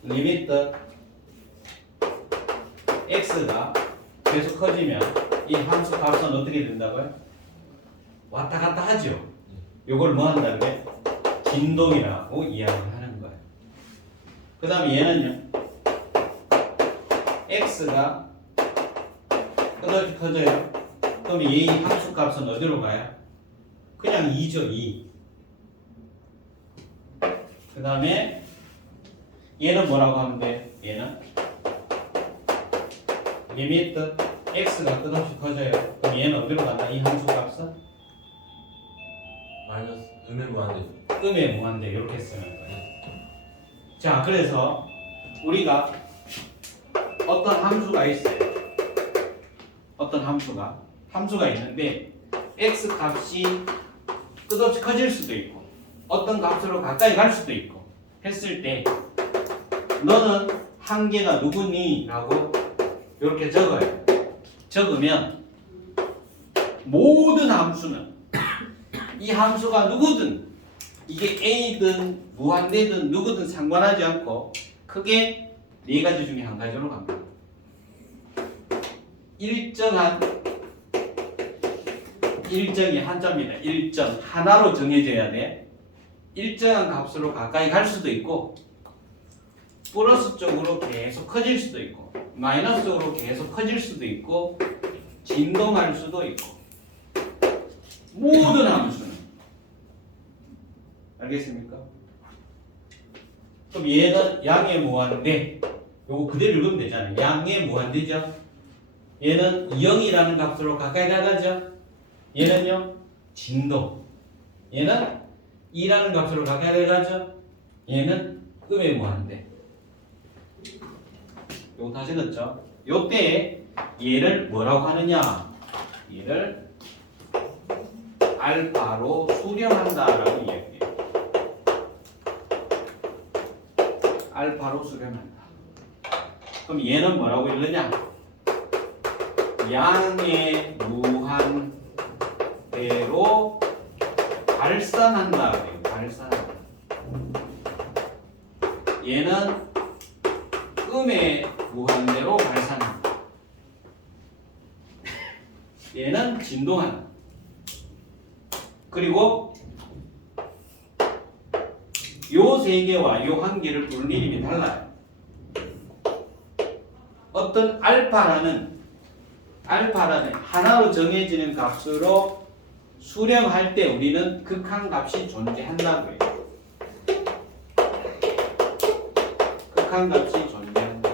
리미트 x가 계속 커지면 이 함수 값은 어떻게 된다고요? 왔다 갔다 하죠. 요걸 뭐 한다고요? 진동이라고 이야기를 하는 거예요. 그 다음에 얘는요. x가 끝없이 커져요. 그럼 이 함수 값은 어디로 가요? 그냥 2죠. 2. 그 다음에 얘는 뭐라고 하면 돼? 얘는 리미트 x가 끝없이 커져요. 그럼 얘는 어디로 간다? 이 함수 값은 마이너스 음의 무한대. 음의 무한대 이렇게 쓰는 거예요. 자, 그래서 우리가 어떤 함수가 있어요. 어떤 함수가 있는데 x 값이 끝없이 커질 수도 있고 어떤 값으로 가까이 갈 수도 있고 했을 때 너는 한계가 누구니? 라고 이렇게 적어요. 적으면 모든 함수는 이 함수가 누구든 이게 a든 무한대든 누구든 상관하지 않고 크게 네 가지 중에 한 가지로 갑니다. 일정이 한자입니다. 일정 하나로 정해져야 돼. 일정한 값으로 가까이 갈 수도 있고 플러스 쪽으로 계속 커질 수도 있고 마이너스 쪽으로 계속 커질 수도 있고 진동할 수도 있고 모든 함수는 알겠습니까? 그럼 얘는 양의 무한대 요거 그대로 읽으면 되잖아요. 양의 무한대죠. 얘는 0이라는 값으로 가까이 나가죠. 얘는요 진동. 얘는 2라는 값으로 가까이 나가죠. 얘는 음의 무한대. 요거 다 적었죠? 요때 얘를 뭐라고 하느냐? 얘를 알파로 수렴한다라고 이야기해요. 알파로 수렴한다. 그럼 얘는 뭐라고 읽느냐? 양의 무한대로 발산한다. 발산한다. 얘는 음의 무한대로 발산한다. 얘는 진동한다. 그리고 요 세 개와 요 한 개를 부르는 이름이 달라요. 어떤 알파라는 하나로 정해지는 값으로 수렴할 때 우리는 극한값이 존재한다고 해요. 극한값이 존재한다.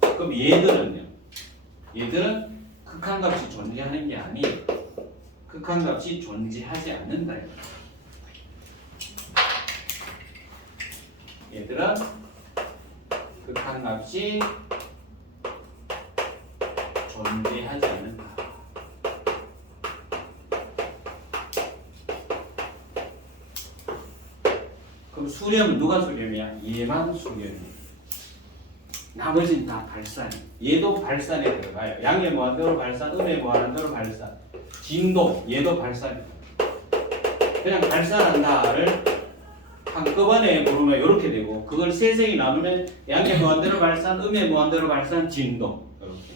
그럼 얘들은 극한값이 존재하는 게 아니에요. 극한값이 존재하지 않는다. 얘들아, 극한값이 존재하지 않는다. 그럼 수렴은 누가 수렴이야? 얘만 수렴이야. 나머지는 다 발산. 얘도 발산에 들어가요. 양의 무한대로 발산, 음의 무한대로 발산. 진도 얘도 발산이야. 그냥 발산한다를 한꺼번에 부르면 이렇게 되고, 그걸 세세히 나누면 양의 무한대로 발산, 음의 무한대로 발산, 진도 이렇게.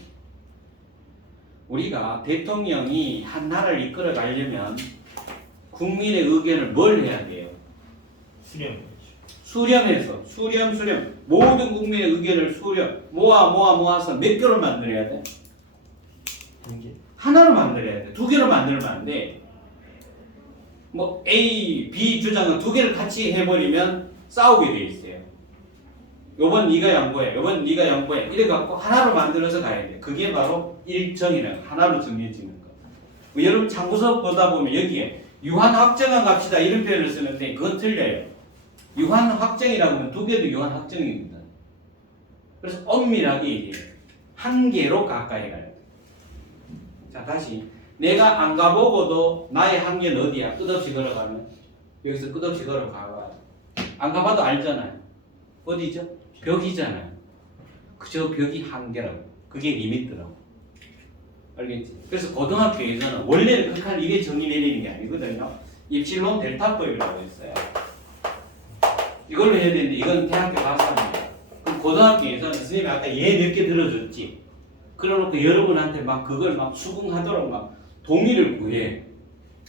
우리가 대통령이 한 나라를 이끌어 가려면 국민의 의견을 뭘 해야 돼요? 수렴해서 수렴 모든 국민의 의견을 모아서 몇 개를 만들어야 돼? 하나로 만들어야 돼. 두 개로 만들면 안 돼. 뭐 A, B 주장은 두 개를 같이 해버리면 싸우게 돼 있어요. 요번 네가 양보해, 요번 네가 양보해. 이래 갖고 하나로 만들어서 가야 돼. 그게 바로 일정이라는 하나로 정해지는 거. 뭐 여러분 참고서 보다 보면 여기에 유한 확정한 값이다 이런 표현을 쓰는데 그건 틀려요. 유한 확정이라고 하면 두 개도 유한 확정입니다. 그래서 엄밀하게 얘기해요. 한 개로 가까이 가요. 자, 다시. 내가 안 가보고도 나의 한계는 어디야? 끝없이 걸어가면. 여기서 끝없이 걸어가봐요. 안 가봐도 알잖아요. 어디죠? 벽이잖아요. 저 벽이 한계라고. 그게 리미트라고. 알겠지? 그래서 고등학교에서는 원래는 극한 이게 정의 내리는 게 아니거든요. 입실론 델타법이라고 있어요. 이걸로 해야 되는데 이건 대학교 가서 합니다. 그럼 고등학교에서는 선생님이 아까 얘 몇 개 들어줬지. 그래놓고 여러분한테 막 그걸 막 수긍하도록 막 동의를 구해.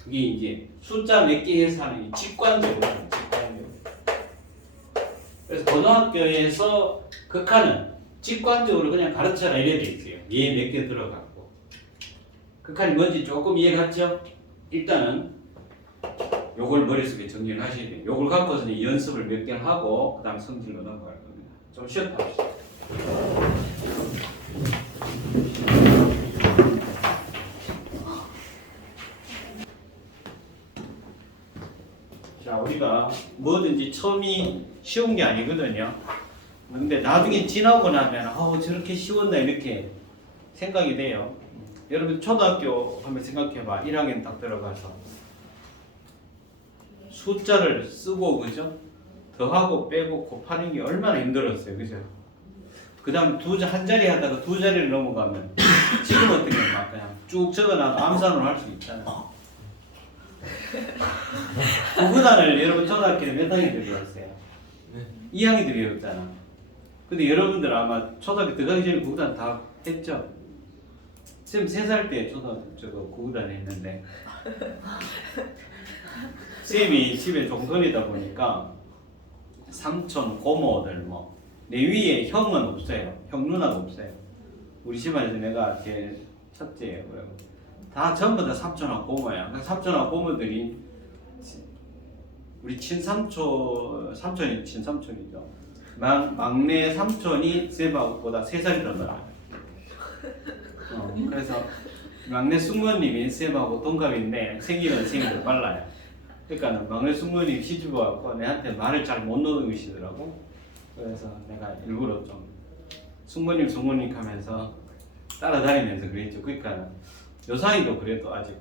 그게 이제 숫자 몇 개 해서 하는 직관적으로. 그래서 고등학교에서 극한은 직관적으로 그냥 가르쳐라 이래야 돼 있어요. 얘 몇 개 들어갔고. 극한이 뭔지 조금 이해갔죠? 일단은 요걸 머릿속에 정리를 하셔야 돼요. 요걸 갖고서 이제 연습을 몇 개를 하고 그 다음 성질로 넘어갈 겁니다. 좀 쉬었다 합시다. 자, 우리가 뭐든지 처음이 쉬운 게 아니거든요. 근데 나중에 지나고 나면 저렇게 쉬웠나 이렇게 생각이 돼요. 여러분 초등학교 한번 생각해봐. 1학년 딱 들어가서 숫자를 쓰고 그죠? 더하고 빼고 곱하는 게 얼마나 힘들었어요. 그죠? 그 다음 한 자리 하다가 두 자리를 넘어가면 지금 어떻게 막 그냥 쭉 적어놔도 암산으로 할 수 있잖아요. 구구단을 여러분 초등학교에 몇 학년들이 배웠어요? 2학년들이 배웠잖아. 근데 여러분들 아마 초등학교 들어가기 전에 구구단 다 했죠? 쌤 3살 때 초등학교 구구단 했는데 쌤이 집에 종손이다 보니까 삼촌, 고모들 내 위에 형은 없어요. 형 누나가 없어요. 우리 집안에서 내가 제일 첫째예요. 다 전부 다 삼촌하고 고모야. 삼촌하고 고모들이 우리 삼촌이 친삼촌이죠. 막내 삼촌이 쌤보다 3살 더 나아요. 그래서 막내 숙모님이 쌤하고 동갑인데 생일은 더 빨라요. 그러니까 막내 숙모님 시집 와갖고 내한테 말을 잘 못 놓으시더라고. 그래서 내가 일부러 좀 숙모님 하면서 따라다니면서 그랬죠. 그러니까 여사이도 그래도 아직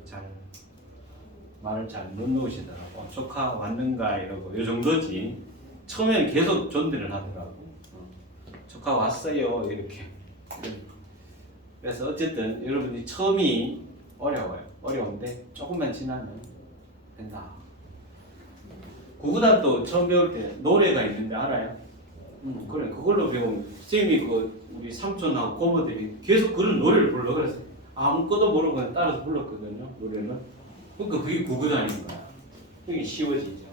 말을 잘 못 놓으시더라고. 조카 왔는가 이러고 요 정도지. 처음에는 계속 존대를 하더라고. 조카 왔어요 이렇게. 그래서 어쨌든 여러분이 처음이 어려워요. 어려운데 조금만 지나면 된다. 구구단 또 처음 배울 때 노래가 있는데 알아요? 그래 그걸로 배우면 쌤이 우리 삼촌하고 고모들이 계속 그런 노래를 불러. 그래서 아무것도 모르고 그냥 따라서 불렀거든요. 노래는. 그러니까 그게 구구단인 거야. 그게 쉬워지죠.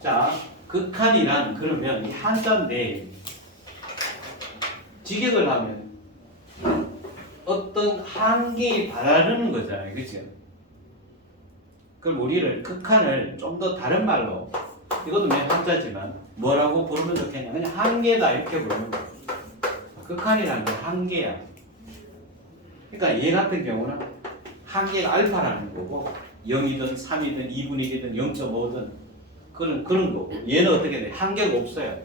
자, 극한이란 그러면 이 한자인데 직역을 하면 어떤 한계에 달하는 거잖아요. 그죠? 그럼 우리를 극한을 좀 더 다른 말로 이것도 맨 한자지만 뭐라고 부르면 좋겠냐? 그냥 한계다 이렇게 부르면 돼. 극한이라는 게 한계야. 그러니까 얘 같은 경우는 한계가 알파라는 거고 0이든 3이든 2분의 1이든 0.5든 그런 거고 얘는 어떻게 돼? 한계가 없어요.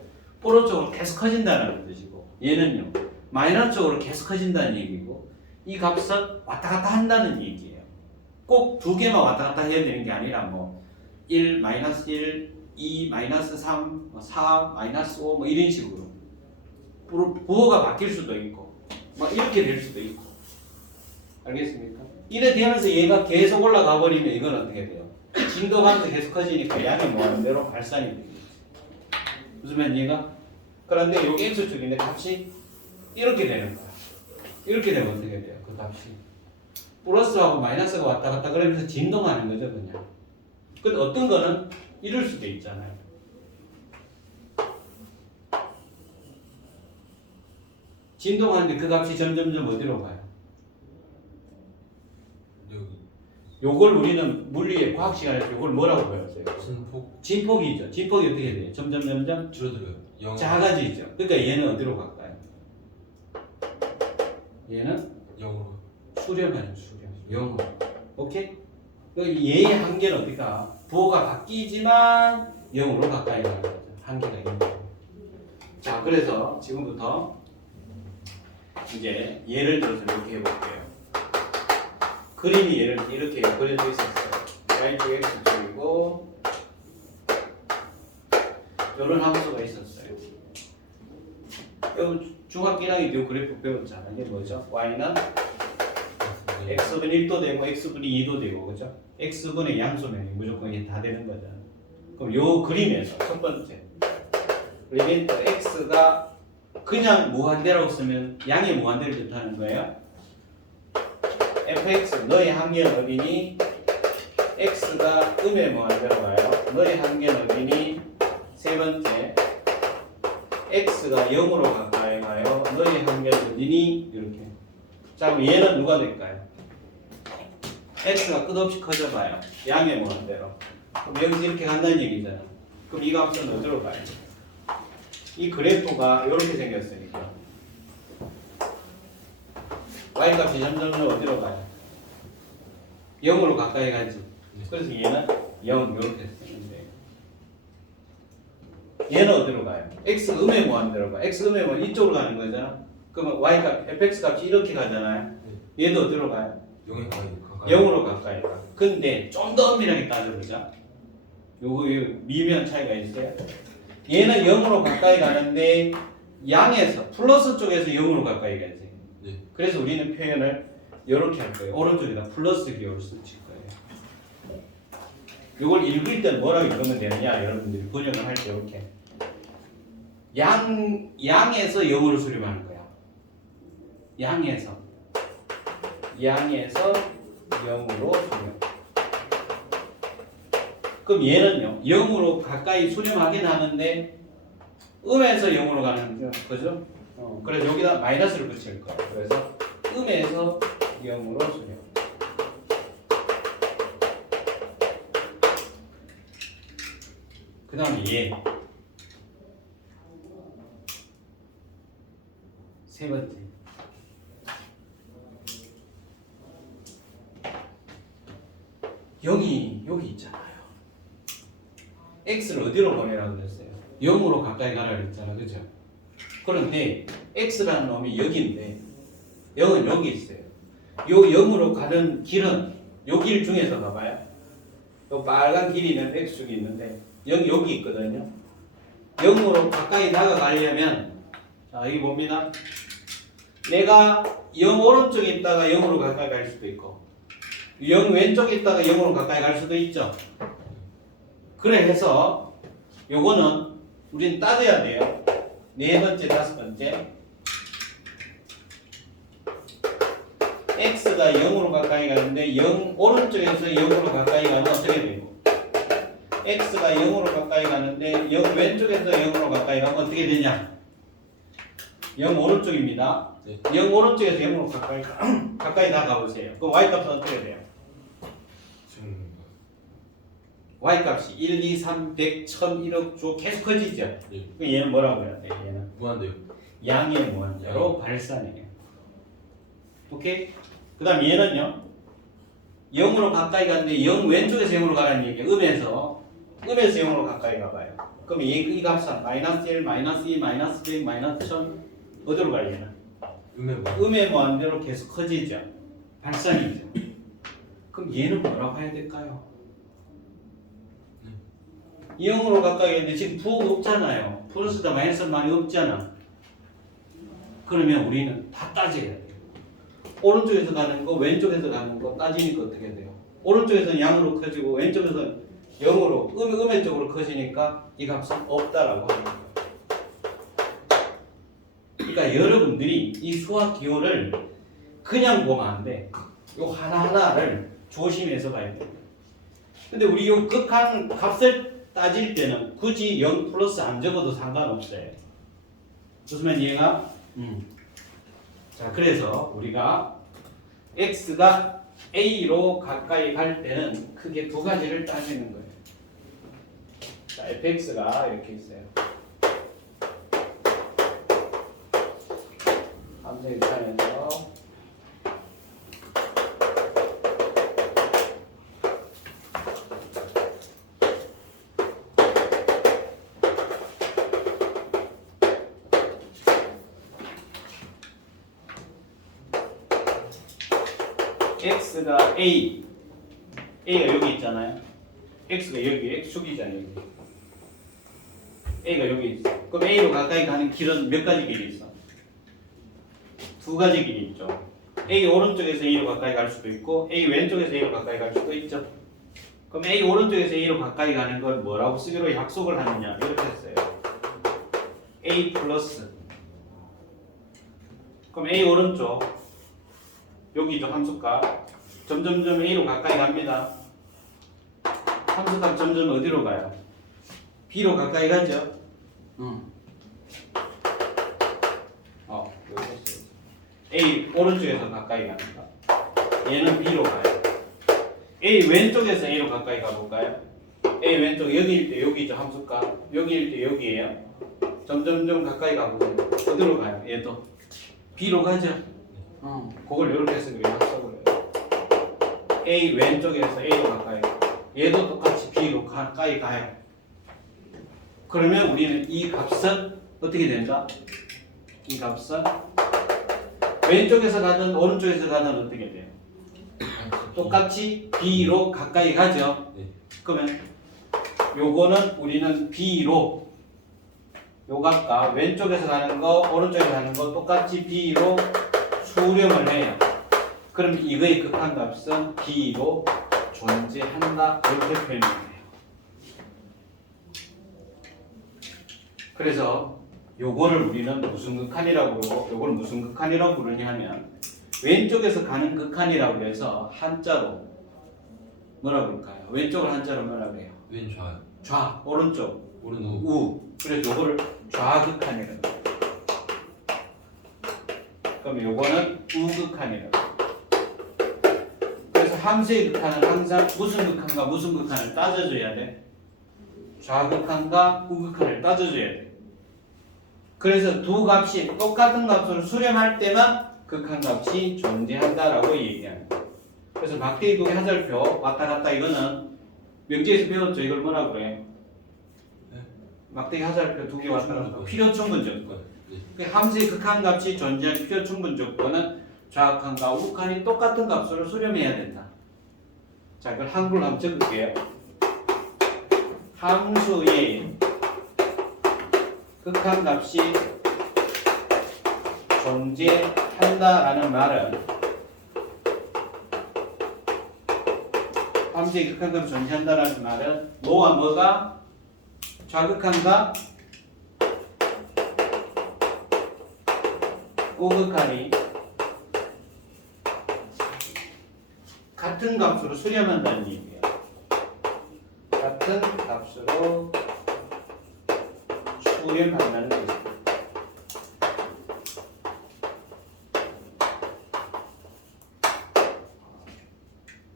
오른쪽으로 계속 커진다는 뜻이고 얘는요 마이너스 쪽으로 계속 커진다는 얘기고 이 값은 왔다 갔다 한다는 얘기예요. 꼭 두 개만 왔다 갔다 해야 되는 게 아니라 뭐 1, 마이너스 1, 2, 마이너스 3, 4, 마이너스 5 뭐 이런 식으로 부호가 바뀔 수도 있고 뭐 이렇게 될 수도 있고 알겠습니까? 이래 되면서 얘가 계속 올라가 버리면 이건 어떻게 돼요? 진도가면서 계속 커지니까 양이 뭐하는 대로 발산이 되겠지. 무슨 말인가? 그런데 여기 x축인데 값이 이렇게 되는 거야. 이렇게 되면 어떻게 돼요? 그 값이 플러스하고 마이너스가 왔다 갔다 그러면서 진동하는 거죠 그냥. 근데 어떤 거는 이럴 수도 있잖아요. 진동하는데 그 값이 점점점 어디로 가요? 여기 요걸 우리는 물리의 과학 시간에서 요걸 뭐라고 배웠어요? 진폭 진폭이죠. 진폭이 어떻게 돼요? 점점 줄어들어요. 0 작아지죠. 그러니까 얘는 어디로 갈까요? 얘는 0으로 수렴하죠. 수렴. 0으로. 오케이? 얘의 한계는 어디가? 부호가 바뀌지만 0으로 가까이 가는 거죠. 한계가 있는 거죠. 자, 그래서 지금부터 이제 예를 들어서 이렇게 해볼게요. 그림이 이렇게 그려져 있었어요. y축 x축이고 이런 함수가 있었어요. 중학교 1학년 때 그래프 배웠잖아요. 이게 뭐죠? y는 x분의 1도 되고 x분의 2도 되고 그죠? x분의 양수면 무조건 이게 다 되는 거잖아요. 그럼 요 그림에서 첫 번째 리미트 x가 그냥 무한대라고 쓰면 양의 무한대를 뜻하는 거예요. fx 너의 한계는 어디니? x가 음의 무한대로 가요. 너의 한계는 어디니? 세 번째 x가 0으로 가까이 가요. 너의 한계는 어디니? 이렇게. 자 그럼 얘는 누가 될까요? x가 끝없이 커져봐요. 양의 무한대로. 그럼 여기서 이렇게 간다는 얘기잖아. 그럼 이 값은 어디로 가요? 이 그래프가 이렇게 생겼으니까 y값이 점점 어디로 가요? 0으로 가까이 가지. 그래서 얘는 0 이렇게 쓰는데 얘는 어디로 가요? x 음의 무한대로 가. x 음의 무한 이쪽으로 가는 거잖아. 그러면 y값 fx 값이 이렇게 가잖아요. 얘도 어디로 가요? 0에 가까이 0으로 가까이 가. 근데 좀 더 엄밀하게 따져보자. 요거 미묘한 차이가 있어요. 얘는 0으로 가까이 가는데 양에서 플러스 쪽에서 0으로 가까이 가지. 네. 그래서 우리는 표현을 이렇게 할 거예요. 오른쪽에다 플러스 기호를 쓰실 거예요. 이걸 읽을 때는 뭐라고 읽으면 되느냐? 여러분들이 번역을 할 때 이렇게 양에서 0으로 수렴하는 거야. 양에서 0으로 수렴. 그럼 얘는요 0으로 가까이 수렴하긴 하는데 음에서 0으로 가는 거죠. 그래서 여기다 마이너스를 붙일 거예요. 그래서 음에서 0으로 수렴. 그 다음에 얘 세 번째 여기 있잖아요. x를 어디로 보내라고 그랬어요? 0으로 가까이 가라 그랬잖아. 그죠? 그런데 x라는 놈이 여기인데 0은 여기 있어요. 요 0으로 가는 길은 요 길 중에서 봐봐요. 요 빨간 길이 있는 x축이 있는데 여기 있거든요. 0으로 가까이 다가가려면 자 여기 봅니다. 내가 0 오른쪽에 있다가 0으로 가까이 갈 수도 있고 0 왼쪽에 있다가 0으로 가까이 갈 수도 있죠. 그래 해서 요거는 우린 따져야 돼요. 네 번째, 다섯 번째 x가 0으로 가까이 가는데 0 오른쪽에서 0으로 가까이 가면 어떻게 되고 x가 0으로 가까이 가는데 0 왼쪽에서 0으로 가까이 가면 어떻게 되냐 0 오른쪽입니다. 네. 0 오른쪽에서 0으로 가까이 나가보세요. 그럼 y값은 어떻게 돼요? 지금 y값이 1, 2, 3, 100, 1000, 1억 쭉 계속 커지죠. 네. 그럼 얘는 뭐라고 해야 돼? 얘는 무한대요. 양의 무한대로 발산해요. 오케이? 그 다음 얘는요 0으로 가까이 갔는데 0 왼쪽에서 0으로 가라는 얘기예요. 음에서 0으로 가까이 가봐요. 그럼 이 값은 마이너스 1, 마이너스 2, 마이너스 100, 마이너스 1000 어디로 가요 얘는? 음의 무한대로 계속 커지죠. 발산이죠. 그럼 얘는 뭐라고 해야 될까요? 0으로 가까이 했는데 지금 부호가 없잖아요. 플러스다 마이너스다 많이 없잖아. 그러면 우리는 다 따져야 돼요. 오른쪽에서 가는 거, 왼쪽에서 가는 거 따지니까 어떻게 돼요? 오른쪽에서는 양으로 커지고 왼쪽에서는 0으로 음의 쪽으로 커지니까 이 값은 없다라고 하는 거예요. 그러니까 여러분들이 이 수학 기호를 그냥 보면 안 돼. 요 하나하나를 조심해서 봐야 돼. 근데 우리 요 극한 값을 따질 때는 굳이 0 플러스 안 적어도 상관없어요. 무슨 이해가? 자, 그래서 우리가 x가 a로 가까이 갈 때는 크게 두 가지를 따지는 거예요. 자, fx가 이렇게 있어요. 함수 입장에서 x가 a가 여기 있잖아요. x가 여기 x축이잖아요. 여기. a가 여기 있어. 그럼 a로 가까이 가는 길은 몇 가지 길이 있어? 두 가지 길이 있죠. a 오른쪽에서 a로 가까이 갈 수도 있고 a 왼쪽에서 a로 가까이 갈 수도 있죠. 그럼 a 오른쪽에서 a로 가까이 가는 걸 뭐라고 쓰기로 약속을 하느냐 이렇게 했어요. a 플러스 그럼 a 오른쪽 여기죠. 함수값 점점점 a로 가까이 갑니다. 함수값 점점 어디로 가요? b로 가까이 가죠. 여기 있어요. a 오른쪽에서 가까이 갑니다. 얘는 b로 가요. a 왼쪽에서 a로 가까이 가볼까요? a 왼쪽 여기일 때 여기죠. 함수값 여기일 때 여기에요. 점점점 가까이 가보세요. 어디로 가요? 얘도 b로 가죠. 그걸 이렇게 해서 약속을 해요. a 왼쪽에서 a로 가까이 얘도 똑같이 b로 가까이 가요. 그러면 우리는 이 값은 어떻게 된다? 이 값은 왼쪽에서 가든 오른쪽에서 가든 어떻게 돼요? 똑같이 b로 가까이 가죠. 그러면 요거는 우리는 b로 요 값과 왼쪽에서 가는 거 오른쪽에서 가는 거 똑같이 b로 수렴을 해요. 그럼 이거의 극한값은 b로 존재한다 이렇게 표현해요. 그래서 요거를 우리는 무슨 극한이라고 부르고 요걸 무슨 극한이라고 부르냐 하면 왼쪽에서 가는 극한이라고 해서 한자로 뭐라 그럴까요? 왼쪽을 한자로 뭐라 그래요? 왼좌. 좌, 오른쪽 오른 우. 그래서 요거를 좌극한이라고 해요. 그럼 요거는 우극한이라고 해요. 그래서 함수의 극한은 항상 무슨 극한과 무슨 극한을 따져줘야 돼? 좌극한과 우극한을 따져줘야 돼. 그래서 두 값이 똑같은 값을 수렴할 때만 극한값이 존재한다라고 얘기하는 거예요. 그래서 막대기 두 개 하절표 왔다 갔다 이거는 명제에서 배웠죠. 이걸 뭐라고 그래요? 막대기 하절표 두 개 왔다 갔다 필요충분 조건. 그 함수의 극한값이 존재하는 필요충분 조건은 좌극한과 우극한이 똑같은 값으로 수렴해야 된다. 자, 그걸 한글로 한번 적을게요. 함수의 극한값이 존재한다라는 말은 함수의 극한값이 존재한다라는 말은 뭐와 뭐가 좌극한과 우극한이 같은 값으로 수렴한다는 얘기예요. 같은 값으로 수렴한다는 뜻입니다.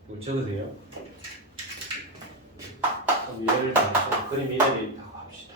이걸 적으세요. 그럼 예를 들어서 그림 이래돼 있다고 합시다.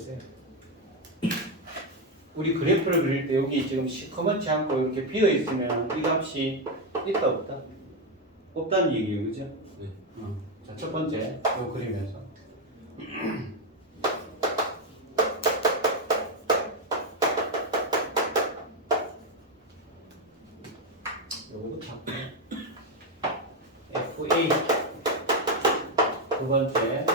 있어요. 우리 그래프를 그릴 때 여기 지금 시커멓지 않고 이렇게 비어 있으면 이 값이 있다 없다? 없다는 얘기예요, 그죠? 네. 자, 첫 번째 요 그림에서 요거부터 FA 두 번째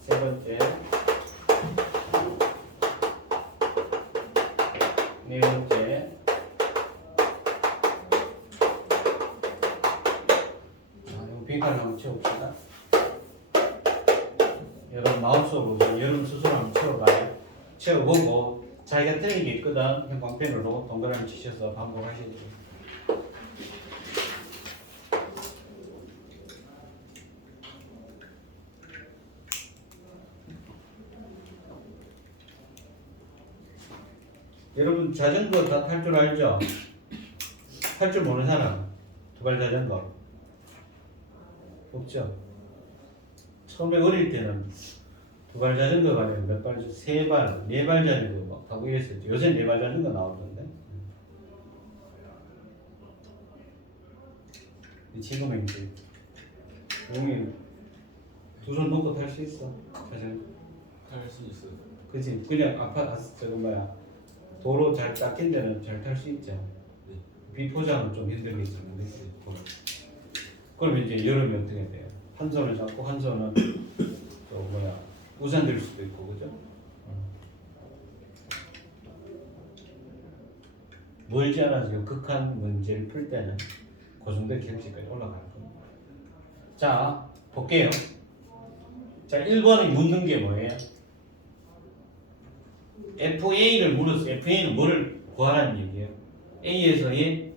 세 번째 네 번째 빈칸을 한번 채웁시다. 여러분 마음속으로 여러분 스스로 한번 채워봐요. 채워보고 자기가 틀린 게 있거든 형광펜으로 동그라미 치셔서 반복하시죠. 여러분 자전거 다 탈 줄 알죠? 탈 줄 모르는 사람 두발 자전거 없죠? 처음에 어릴 때는 두발 자전거가 아니라 몇 발, 세 발, 네 발 자전거 막 타고 이랬었죠. 요새 네 발 자전거 나오던데. 지금은 이제 공이 두 손 놓고 탈 수 있어. 자전거. 탈 수 있어요. 그치? 그냥 저거 뭐야 도로 잘 닦인 데는 잘 탈 수 있죠. 네. 비포장은 좀 힘들겠지만 그러면 이제 여름에 어떻게 돼요? 한 손을 잡고 한 손은 또 뭐야 우산 들 수도 있고 그죠? 멀지 않아서 극한 문제를 풀 때는 그 정도 경지까지 올라갈 겁니다. 자 볼게요. 자 1번이 묻는 게 뭐예요? FA를 물었어. FA는 뭐를 구하라는 얘기예요? A에서의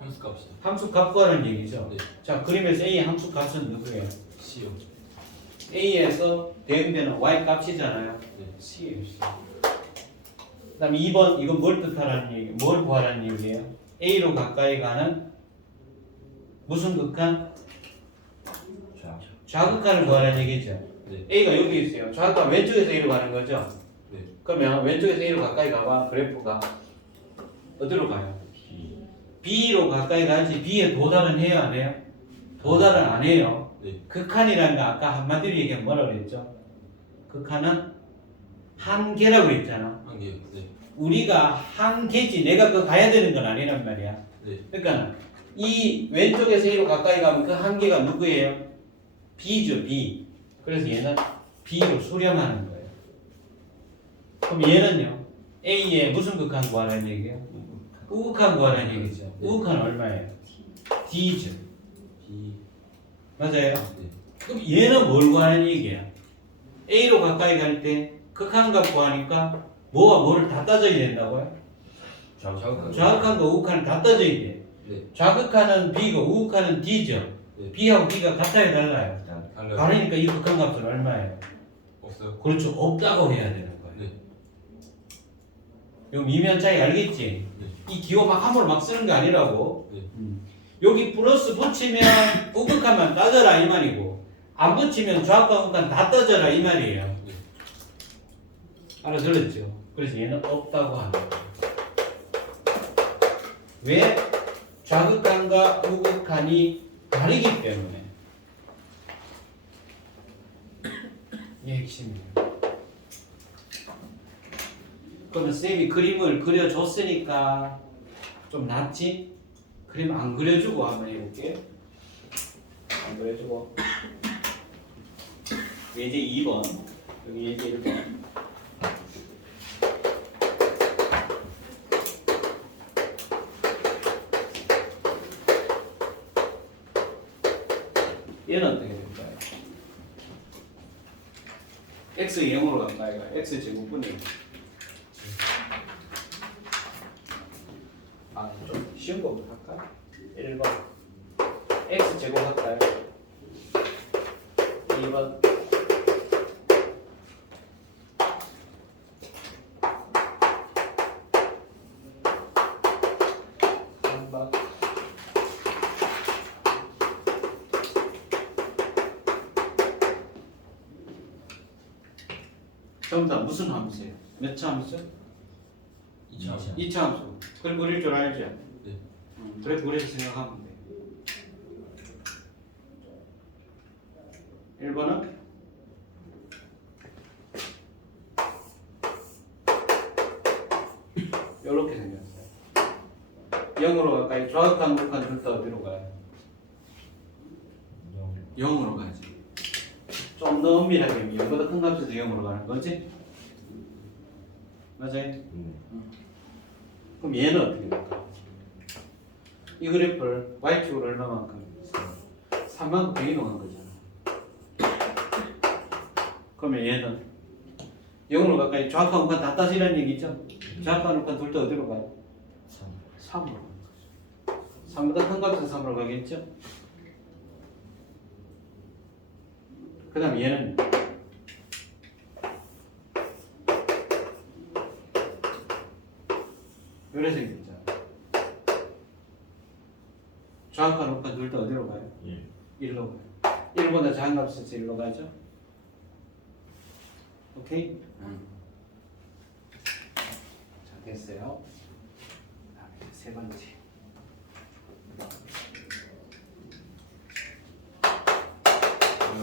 함수값이요. 함수 값 구하라는 얘기죠. 네. 자 그림에서 A의 함수 값은 누구예요? C요. A에서 대응되는 Y 값이잖아요. 네. C예요. C. 그다음에 2번 이건 뭘 뜻하라는 얘기? 뭘 구하라는 얘기예요? A로 가까이 가는 무슨 극한? 좌극한을 구하라는 얘기죠. 네. A가 여기 있어요. 좌극한 왼쪽에서 A로 가는 거죠. 네. 그러면 왼쪽에서 A로 가까이 가봐. 그래프가 어디로 가요? B로 가까이 가야지. B에 도달은 해요 안 해요? 도달은 안 해요. 네. 극한이라는 거 아까 한마디로 얘기하면 뭐라고 그랬죠? 극한은 한계라고 그랬잖아. 한 개요. 네. 우리가 한계지 내가 그 가야 되는 건 아니란 말이야. 네. 그러니까 이 왼쪽에서 A로 가까이 가면 그 한계가 누구예요? B죠. B. 그래서 얘는 B로 수렴하는 거예요. 그럼 얘는요? A의 무슨 극한 구하라는 얘기예요? 우극한 구하라는 얘기죠. 우극한 얼마예요? D죠. B. 맞아요? 네. 그럼 얘는 뭘 구하는 얘기야? A로 가까이 갈 때 극한값 구하니까 뭐가 뭐를 다 따져야 된다고요? 좌극한과 우극한을 다 따져야 돼. 네. 좌극한은 B고 우극한은 D죠. 네. B하고 D가 같아요 달라요? 달라요. 다르니까 이 극한값은 얼마예요? 없어요. 그렇죠. 없다고 해야 되는 거예요. 네. 요 미묘한 차이 알겠지? 네. 이 기호 막 함부로 막 쓰는 게 아니라고. 네. 여기 플러스 붙이면 우극한만 따져라 이 말이고 안 붙이면 좌극한 우극한 다 따져라 이 말이에요. 네. 알아들었죠? 그래서 얘는 없다고 하는 거예요. 왜? 좌극한과 우극한이 다르기 때문에. 이게 핵심이에요. 그러면 쌤이 그림을 그려줬으니까 좀 낫지? 그림 안 그려주고 한번 해볼게요. 안 그려주고 예제 2번 여기 예제 1번 얘는 어떻게 될까요? x 0으로 간다 이거 x 제곱분이 좀 쉬운 거부터 할까? 1번 x 제곱 할까요? 2번 3번 4번 전부 다 무슨 함수예요? 몇 차 함수? 2차. 2차 함수. 그래 그릴 줄 알죠? 네. 그래 그래서 생각하면 돼. 1번은 이렇게 생겼어요. 0으로 가까이 좌극한 극한 둘 다 어디로 가요? 0으로 가야지. 좀 더 엄밀하게 0보다 큰 값에서 0으로 가는 거지? 맞아요? 그럼 얘는 어떻게 될까? 이 그래프를 y축으로 얼마만큼? 3만큼 이동한 거잖아. 그러면 얘는 0으로 가까이 좌극한 극한 다 따지라는 얘기죠? 좌극한 극한 둘 다 어디로 가요? 3으로 가는 거죠. 3보다 큰 값에서 3으로 가겠죠? 그 다음 얘는 이래 생겼잖아. 좌극한 극한 둘 다 어디로 가요? 1로 가요. 1보다 작은 값에서 1로 가죠? 오케이? 자, 됐어요. 다음에 세 번째.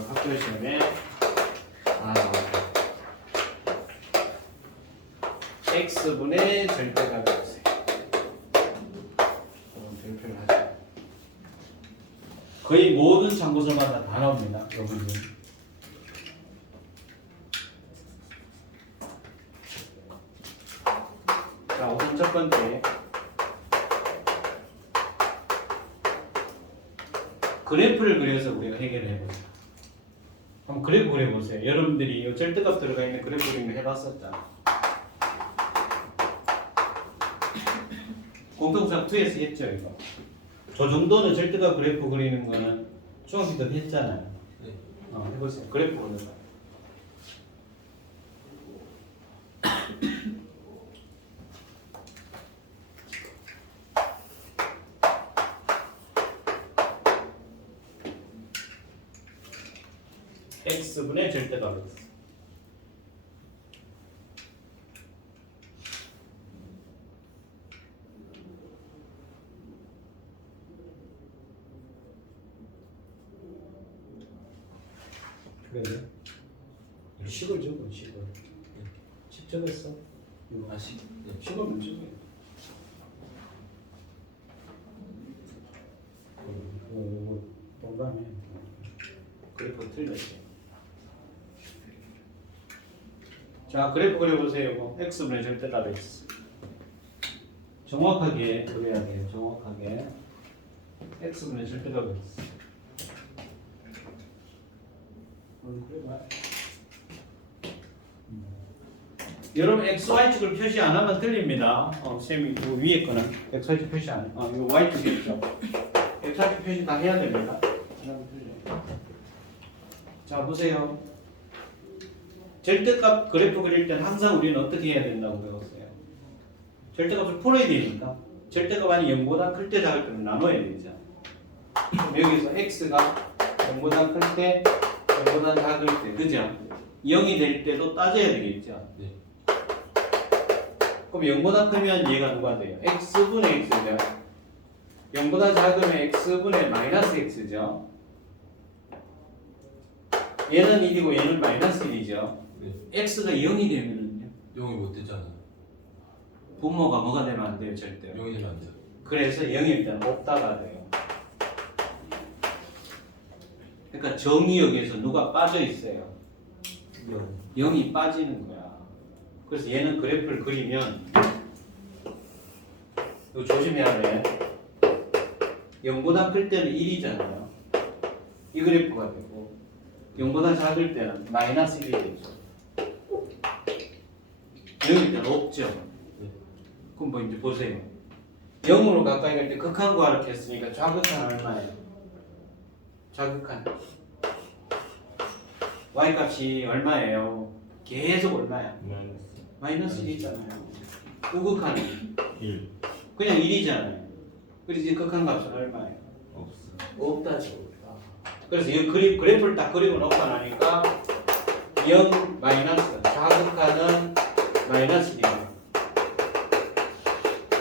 학교 시험에 나왔다. x분의 절대값이었어요. 별표를 하죠. 거의 모든 참고서마다 다 나옵니다. 이 부분. 자, 우선 첫 번째 그래프를 그려서 우리가 해결을 해보자. 한번 그래프 그려보세요. 여러분들이 이 절대값 들어가 있는 그래프 그리는 거 해봤었잖아. 공통수학 2에서 했죠, 이거. 저 정도는 절대값 그래프 그리는 거는 중학교 때도 했잖아요. 네. 해보세요. 그래프 그려봐. x분의 절대값. 그래? 식을 적어, 식을. 10 적었어? 이거. 10. 네. 10은 적어. 이거 동감해. 그래프 틀렸지. 자, 그래프 그려보세요. 이거. x분의 절대값 x. 정확하게 그려야 돼요. 정확하게. x분의 절대값 x. 그래봐. 여러분 xy축을 표시 안 하면 틀립니다. 쌤이 그 위에 거는 xy축 표시 안 해. 이거 y축이죠. xy축 표시 다 해야 됩니다. 자, 보세요. 절대값 그래프 그릴 때는 항상 우리는 어떻게 해야 된다고 배웠어요? 절대값을 풀어야 되니까. 절대값 아니 0보다 클 때 작을 때는 나눠야 되죠. 여기서 x가 0보다 클 때, 0보다 작을 때, 그죠? 0이 될 때도 따져야 되겠죠. 네. 그럼 0보다 크면 얘가 누가 돼요? x분의 x죠. 0보다 작으면 x분의 마이너스 x죠. 얘는 1이고 얘는 마이너스 1이죠. 네. x가 0이 되면은요. 0이 못 되잖아요. 분모가 뭐가 되면 안 돼요, 절대로. 0이 되면 안 돼요. 그래서 0일 때는 없다가 돼요. 그러니까 정의역에서 누가 빠져 있어요. 0이 빠지는 거야. 그래서 얘는 그래프를 그리면 이거 조심해야 돼. 0보다 클 때는 1이잖아요. 이 그래프가 되고 0보다 작을 때는 마이너스 1이 되죠. 0일 때는 없죠. 네. 그럼 뭐 이제 보세요. 0으로 가까이 갈 때 극한 구하라 했으니까 좌극한 얼마예요? 좌극한 y값이 얼마예요? 계속 얼마야? 마이너스 1이잖아요. 우극한은 1. 그냥 1이잖아요. 그래서 극한 값은 얼마예요? 없어. 없다죠. 그래서 이 그래프를 딱 그리고 놓고 나니까 0 마이너스 좌극한은 마이너스 1이야.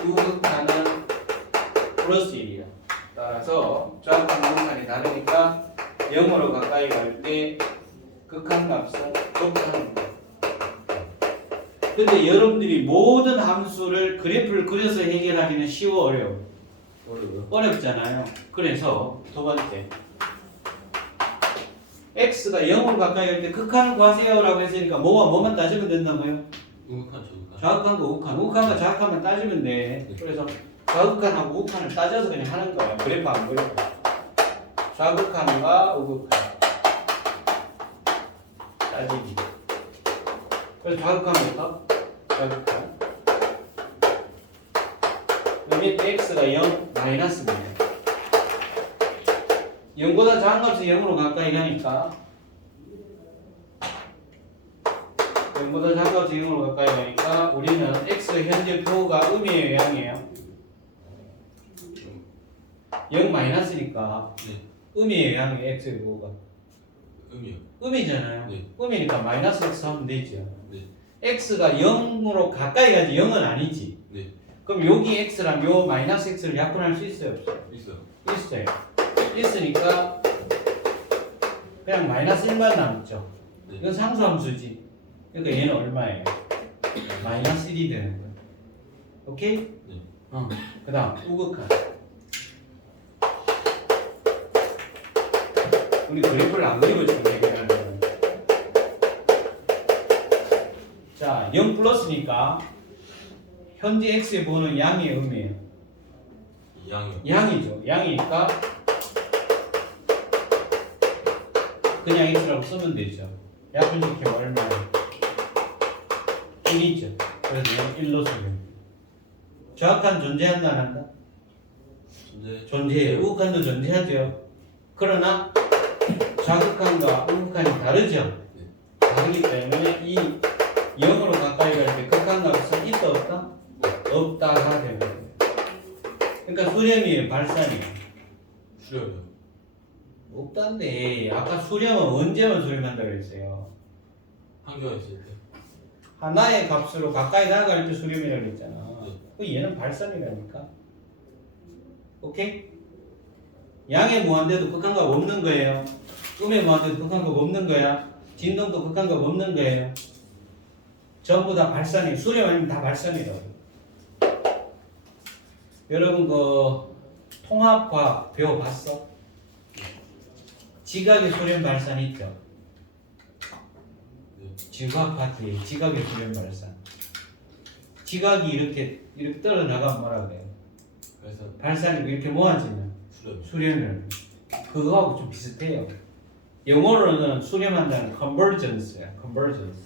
우극한은 플러스 1이야. 따라서 좌극한 우극한이 다르니까 0으로 가까이 갈 때 극한값은 극한인 거야. 근데 여러분들이 모든 함수를 그래프를 그려서 해결하기는 쉬워 어려워? 어려워요? 어렵잖아요. 그래서 두 번째 x가 0으로 가까이 갈 때 극한을 구하세요라고 했으니까 뭐와 뭐만 따지면 된다고요? 우극한 저극한. 좌극한과 우극한, 우극한과 좌극한만 따지면 돼. 네. 그래서 좌극한하고 우극한을 따져서 그냥 하는 거야. 그래프 안 그려. 좌극한과 우극한 따지기. 그래서 좌극한부터 좌극한. 여기 x가 0 마이너스입니다. 0보다 작은 값이 0으로 가까이 가니까 0보다 작은 값이 0으로 가까이 가니까 우리는 x 현재 부호가 음이에요, 양이에요? 0 마이너스니까 네. 음이에요, 양이에요, x의 부호가? 음이요. 음이잖아요. 네. 음이니까 마이너스 x 하면 되죠. 네. x가 0으로 가까이 가지 0은 아니지. 네. 그럼 여기 x랑 요 마이너스 x를 약분할 수 있어요, 없어요? 있어요. 있어요. 있으니까 그냥 마이너스 1만 남죠. 네. 이건 상수함수지. 그러니까 얘는 얼마예요? 마이너스 1이 되는 거야. 오케이? 네. 그 다음 우극한. 우리 그래프를 안 그리고 지금 얘기하는 거야. 자, 0 플러스니까 현재 x의 부호는 양이에요, 음이에요? 양이요. 양이죠. 양이니까 그냥 x라고 쓰면 되죠. 약분시키면 얼마예요? 1이죠. 그래서 1로 쓰면 좌극한 존재한다 안 한다? 존재해요. 우극한도 존재하죠. 그러나 좌극한과 우극한이 다르죠. 네. 다르기 때문에 이 0으로 가까이 갈 때 극한값은 있다 없다? 없다가 되는 거예요. 그러니까 수렴이에요, 발산이에요? 수렴이요. 없단데. 아까 수렴은 언제만 수렴한다고 했어요? 한교가 있을 때. 하나의 값으로 가까이 나아갈 때 수렴이라고 했잖아. 네. 그 얘는 발산이라니까. 오케이? 양의 무한대도 극한값 없는 거예요. 음의 무한대도 극한값 없는 거야. 진동도 극한값 없는 거예요. 전부 다 발산이에요. 수렴 아니면 다 발산이라고. 여러분 그 통합과학 배워봤어? 지각의 수렴 발산 있죠? 네. 지각 파트에 지각의 수렴 발산. 지각이 이렇게 떨어 나가면 뭐라 그래요? 그래서 발산이 이렇게 모아지면 수렴. 수렴을. 그거하고 좀 비슷해요. 영어로는 수렴한다는 convergence야. convergence.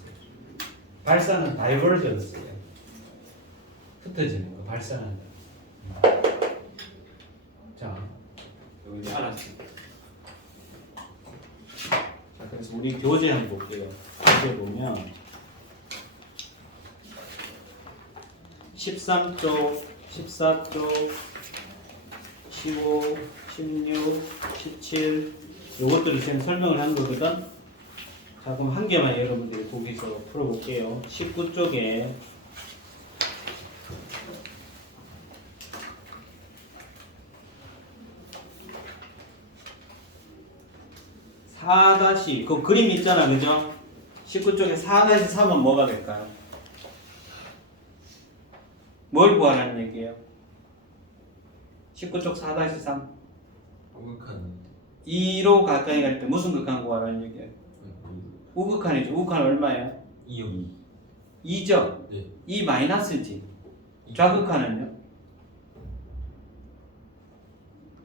발산은 divergence예요. 흩어지는 거 발산한다. 자, 여기 알았어. 자, 그래서 우리 교재 한번 볼게요. 교재 보면 13쪽, 14쪽, 15, 16, 17 요것들을 지금 설명을 한 거거든. 자, 그럼 한 개만 여러분들이 거기서 풀어볼게요. 19쪽에 4 그 그림 있잖아, 그죠? 19쪽에 4-3은 뭐가 될까요? 뭘 구하라는 얘기예요? 19쪽 4-3 우극한. 2로 가까이 갈 때 무슨 극한 구하라는 얘기예요? 우극한이죠. 우극한 얼마예요? 2요. 2죠? 네. 2 마이너스지. 좌극한은요?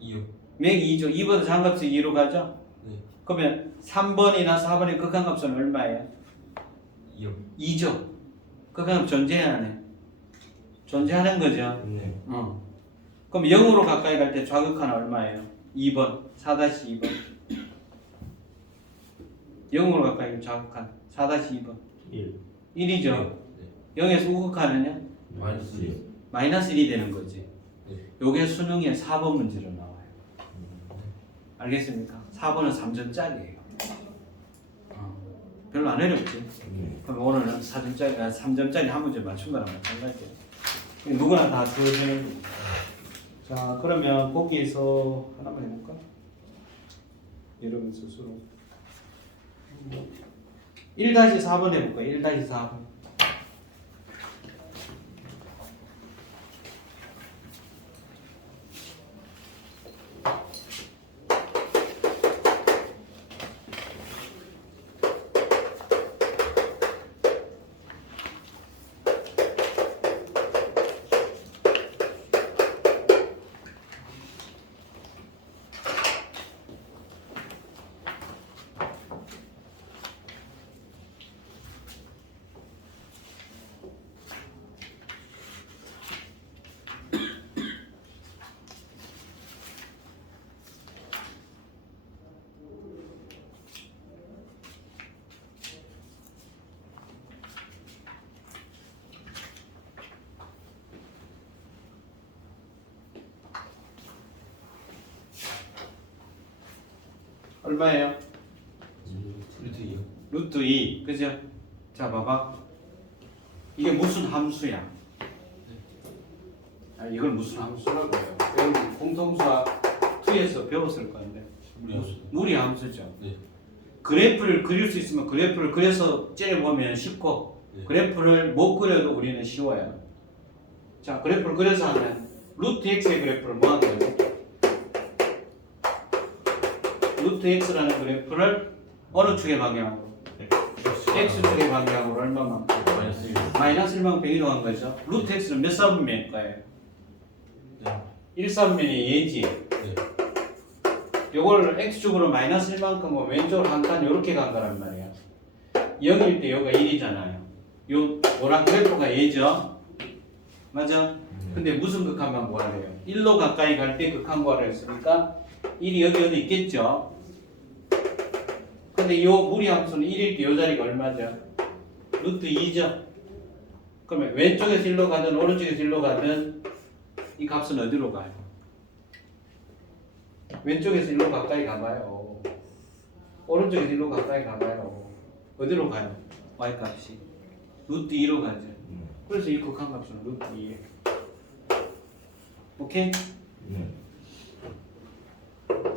2요. 맥 2죠. 2보다 작은 값이 2로 가죠? 네. 그러면 3번이나 4번의 극한값은 얼마예요? 2요. 2죠. 극한값 존재하네. 존재하는 거죠. 네. 그럼 0으로 가까이 갈 때 좌극한 얼마예요? 2번. 4-2번. 0으로 가까이 가면 좌극한 4-2번. 1. 1이죠. 네. 0에서 우극한은요? 마이너스 1. 마이너스 1이 되는 거지. 네. 요게 수능에 4번 문제로 나와요. 알겠습니까? 4번은 3점짜리예요. 별로 안 어렵지. 그럼 오늘은 3점짜리 한 문제 맞춘 거랑 마찬가지야. 누구나 다 주어지는 거. 자, 그러면 거기에서 하나만 해볼까? 여러분 스스로 1-4번 해볼까? 1-4번. 얼마예요? 루트 2요. 루트 2, 그죠? 자, 봐봐. 이게 무슨 함수야? 아, 이걸 무슨 함수라고 해요? 여러분 공통수학 2에서 배웠을 건데. 무리 함수죠. 네. 그래프를 그릴 수 있으면 그래프를 그려서 째려보면 쉽고, 네. 그래프를 못 그려도 우리는 쉬워요. 자, 그래프를 그려서 하면 루트 x의 그래프를 뭐 하는 거죠? 루트 x라는 그래프를 어느 축의 방향으로? x축의 방향으로 얼마만큼? 마이너스 1만큼 이동한 거죠. 루트 x는 몇 사분면일까요? 네. 1사분면이 얘지. 네. 요걸 x축으로 마이너스 1만큼 왼쪽으로 한 칸 요렇게 간 거란 말이야. 0일 때 요가 1이잖아요. 요 노란 그래프가 얘죠. 맞아? 근데 무슨 극한만 구하래요? 1로 가까이 갈 때 극한 구하라 했으니까 1이 여기 어디 있겠죠? 근데 요 무리함수는 1일 때 요 자리가 얼마죠? 루트 2죠? 그러면 왼쪽에서 1로 가든 오른쪽에서 1로 가든 이 값은 어디로 가요? 왼쪽에서 1로 가까이 가봐요. 오른쪽에서 1로 가까이 가봐요. 어디로 가요? y값이 루트 2로 가죠. 그래서 이 극한값은 루트 2예요. 오케이?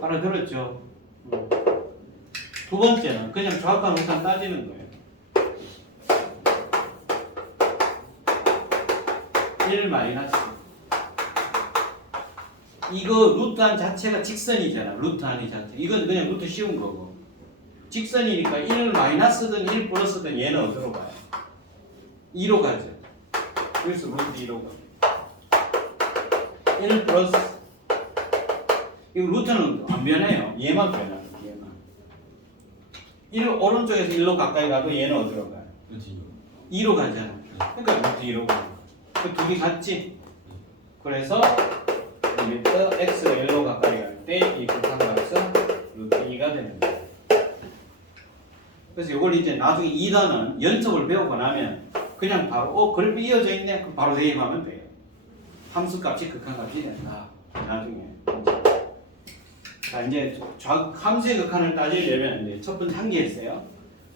알아들었죠? 두 번째는 그냥 좌우간 우산 따지는 거예요. 1 마이너스 이거 루트 한 자체가 직선이잖아. 루트 한이 자체. 이건 그냥 루트 씌운 거고. 직선이니까 1 마이너스든 1 플러스든 얘는 어디로 가요? 2로 가죠. 그래서 루트 2로 가. 1 플러스 이거 루트는 안 변해요. 얘만 변해요. 얘만. 1 오른쪽에서 1로 가까이 가도 얘는 어디로 가요? 루트 2로 가잖아. 그러니까 루트 2로 가. 그 둘이 같지? 그래서 리미터 x가 1로 가까이 갈 때 이 극한값은 루트 2가 되는 거예요. 그래서 이걸 이제 나중에 2단은 연속을 배우고 나면 그냥 바로 그래프 이어져 있네. 그럼 바로 대입하면 돼요. 함수값이 극한값이 된다. 나중에. 자, 이제 함수의 극한을 따지려면 이제 첫 번째 한개 했어요.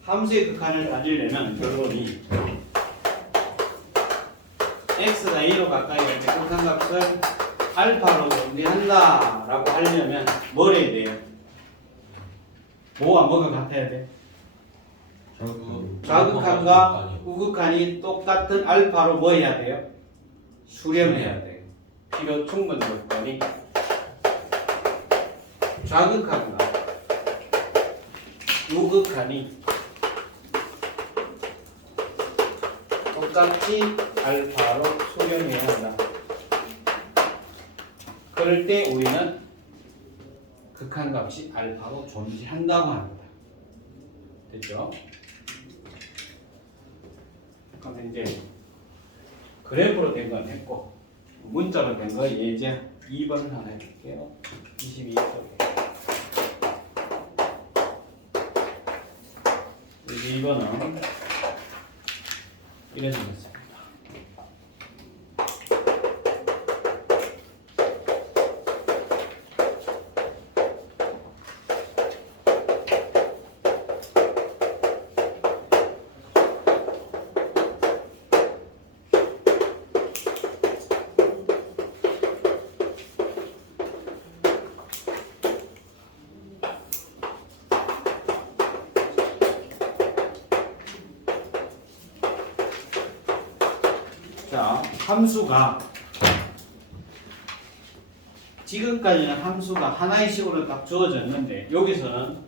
함수의 극한을 따지려면 결론이 x가 2로 가까이 갈 때 극한값을 알파로 정리한다 라고 하려면 뭘 해야 돼요? 뭐가 같아야 돼? 좌극한과 우극한이 똑같은 알파로 뭐 해야 돼요? 수렴해야 돼요. 필요 충분 조건이 좌극한과 우극한이 똑같이 알파로 수렴해야 한다. 그럴 때 우리는 극한값이 알파로 존재한다고 합니다. 됐죠? 그럼 이제 그래프로 된 건 했고 문자로 된 거 이제 2번을 하나 해볼게요. 22쪽. 이제 2번은 이래 생겼습니다. 자, 함수가 지금까지는 함수가 하나의 식으로 딱 주어졌는데 여기서는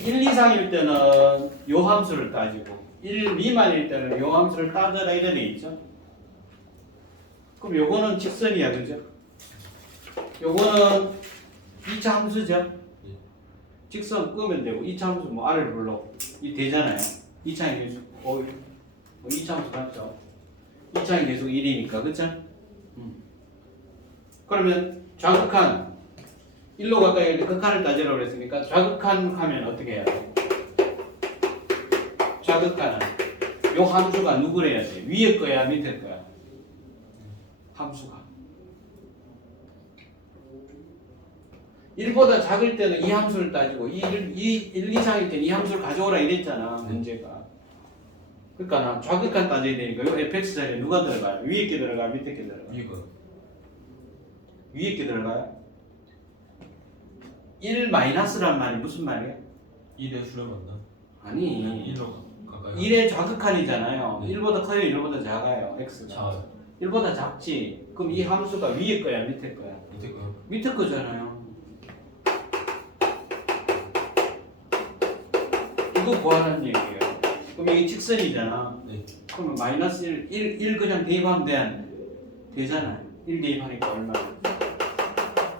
1 이상일 때는 요 함수를 따지고 1 미만일 때는 요 함수를 따져라 이런 데 있죠. 그럼 요거는 직선이야, 그죠? 요거는 2차 함수죠. 직선 끄면 되고 2차 함수 뭐 R을 불러 이 되잖아요. 2차의 계수 2차 함수 맞죠? 2차의 계수 1이니까 그쵸? 그러면 좌극한 1로 가까이 할 때 극한을 따지라고 그랬으니까 좌극한 하면 어떻게 해야 돼? 좌극한은 요 함수가 누구래야 돼? 위에 거야 밑에 거야? 함수가 1보다 작을 때는 이 함수를 따지고 1 이상일 때는 이 함수를 가져오라 이랬잖아 문제가. 그러니까 나 좌극한 따져야 되니까 요 fx 자리에 누가 들어가요? 위에 게 들어가요? 밑에 게 들어가요? 위에 게 들어가요? 1 마이너스란 말이 무슨 말이야? 1에 줄여봤나? 아니 1로 가까이 1의 좌극한이잖아요. 네. 1보다 커요? 1보다 작아요? x가 작아요. 1보다 작지. 그럼 이 함수가 위에 거야? 밑에 거야? 밑에 거요? 밑에 거잖아요. 이거 구하라는 얘기예요. 그럼 이게 직선이잖아. 네. 그러면 마이너스 1 그냥 대입하면 되잖아요. 1 대입하니까 얼마야?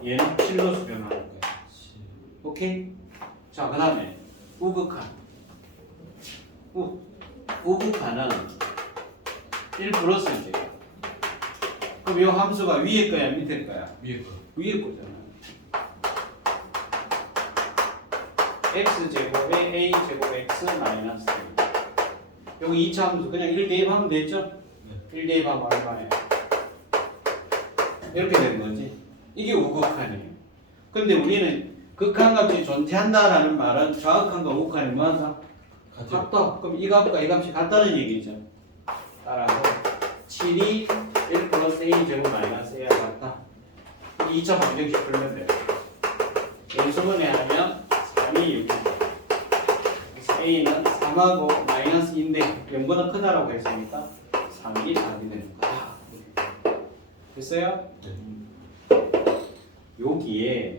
얘는 7로 수렴하는 거야. 오케이? 자, 그 다음에 우극한. 우극한은 1 플러스지. 그럼 이 함수가 위에 거야, 밑에 거야? 위에 거. 위에 거잖아. x제곱에 a제곱 x 마이너스 여기 2차 함수 그냥 1 대입하면 되죠? 네. 1 대입하면 얼마예요? 이렇게 되는 거지. 이게 우극한이에요. 근데 우리는 극한값이 존재한다라는 말은 좌극한과 우극한이 뭐한다? 같다. 그럼 이 값과 이 값이 같다는 얘기죠. 따라서 7이 1 플러스 a 제곱 마이너스 a와 같다. 2차 방정식 풀면 돼요. 연수분해 하면 3이 6이고 그래서 a는 3하고 마이너스 2인데 0보다 크다라고 했으니까 3이 답이 되는 거다. 됐어요? 네. 여기에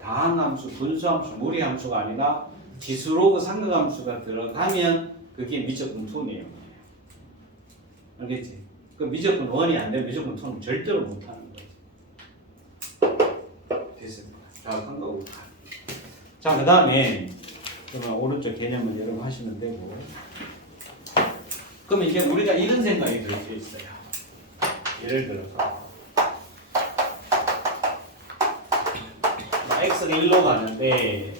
다항함수, 분수함수, 무리함수가 아니라 지수로그 상극함수가 들어가면 그게 미적분 2 내용이에요. 알겠지? 그 미적분 1이 안 되면 미적분 2는 절대로 못하는 거지. 됐습니다. 좌극한과 우극한. 자, 그 다음에 그러면 오른쪽 개념은 여러분 하시면 되고. 그러면 이제 우리가 이런 생각이 들 수 있어요. 예를 들어서 x가 1로 가는데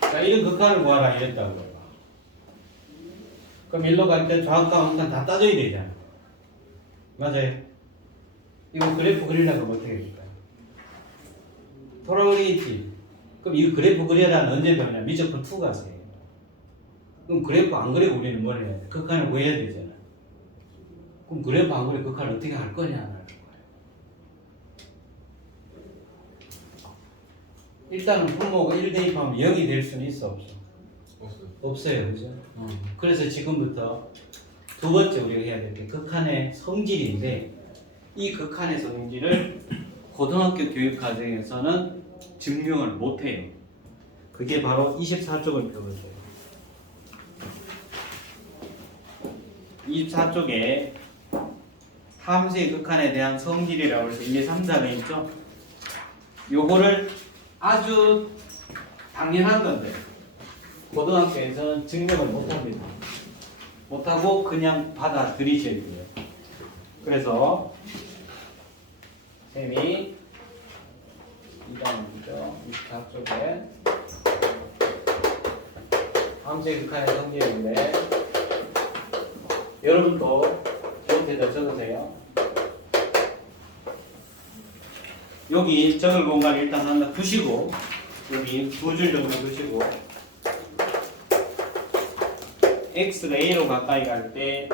자, 이런 극한을 구하라 이랬다고요. 그럼 1로 갈 때 좌극과 우극한 다 따져야 되잖아. 맞아요? 이거 그래프 그리려고 어떻게 해줄까요? 돌아오리지. 그럼 이 그래프 그려라는 언제 배우냐? 미적분 2 가세요. 그럼 그래프 안 그리고 우리는 뭘 해야 돼? 극한을 구해야 되잖아. 그럼 그래프 안 그리고 극한을 어떻게 할 거냐? 안 할 거야. 일단은 분모가 1 대입하면 0이 될 수는 있어 없어? 없어요. 없어요. 그죠? 그래서 지금부터 두 번째 우리가 해야 될 게 극한의 성질인데 이 극한의 성질을 고등학교 교육 과정에서는 증명을 못 해요. 그게 바로 24쪽을 배워줘요. 24쪽에 함수의 극한에 대한 성질이라고 해서 1, 2, 3, 4가 있죠? 요거를 아주 당연한 건데 고등학교에서는 증명을 못합니다. 못하고 그냥 받아들이셔야 돼요. 그래서 쌤이 이단이죠. 24쪽에 함수의 극한의 성질인데 여러분도 저한테다 적으세요. 여기 적을 공간 일단 하나 두시고 여기 두 줄 정도 두시고 x가 a로 가까이 갈 때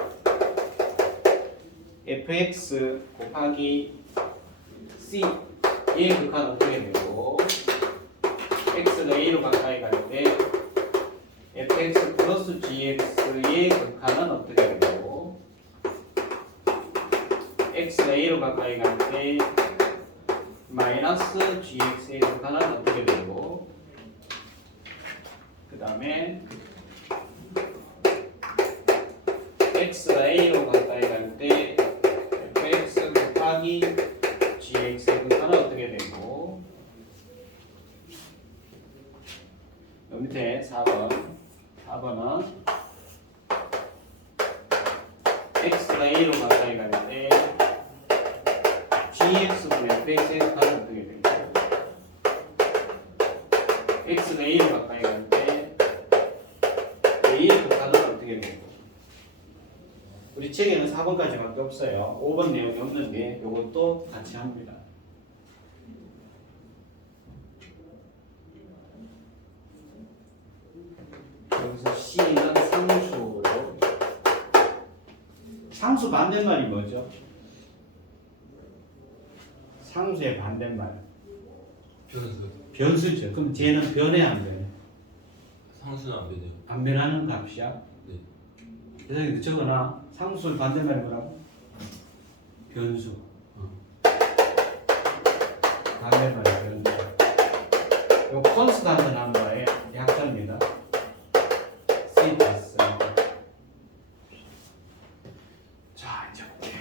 fx 곱하기 c 얘의 극한은 어떻게 되고 x가 a로 가까이 갈 때 f fx 플러스 gx의 극한은 어떻게 되고 x가 a로 가까이 갈 때 마이너스 gx의 극한은 어떻게 되고 그 다음에 x가 a로 가까이 갈 때 fx 곱하기 gx의 극한은 어떻게 되고 여기 밑에 4번은 x가 a로 가까이 갈 때 gx분의 fx의 극한은 어떻게 되고 x가 a로 가까이 갈 때 a의 극한은 어떻게 되고 우리 책에는 4번까지밖에 없어요. 5번 내용이 없는데 이것도 같이 합니다. 여기서 C는 상수로 상수 반대말이 뭐죠? 상수의 반대말 변수. 변수죠. 그럼 쟤는 변해 안 변해? 상수는 안 되죠. 안 변하는 값이야? 네. 대상이 적어놔. 상수의 반대말이 뭐라고? 변수. 반대말이 변수. 요 콘스탄트 넘버의 약자입니다. 시타스. 자, 이제 볼게요.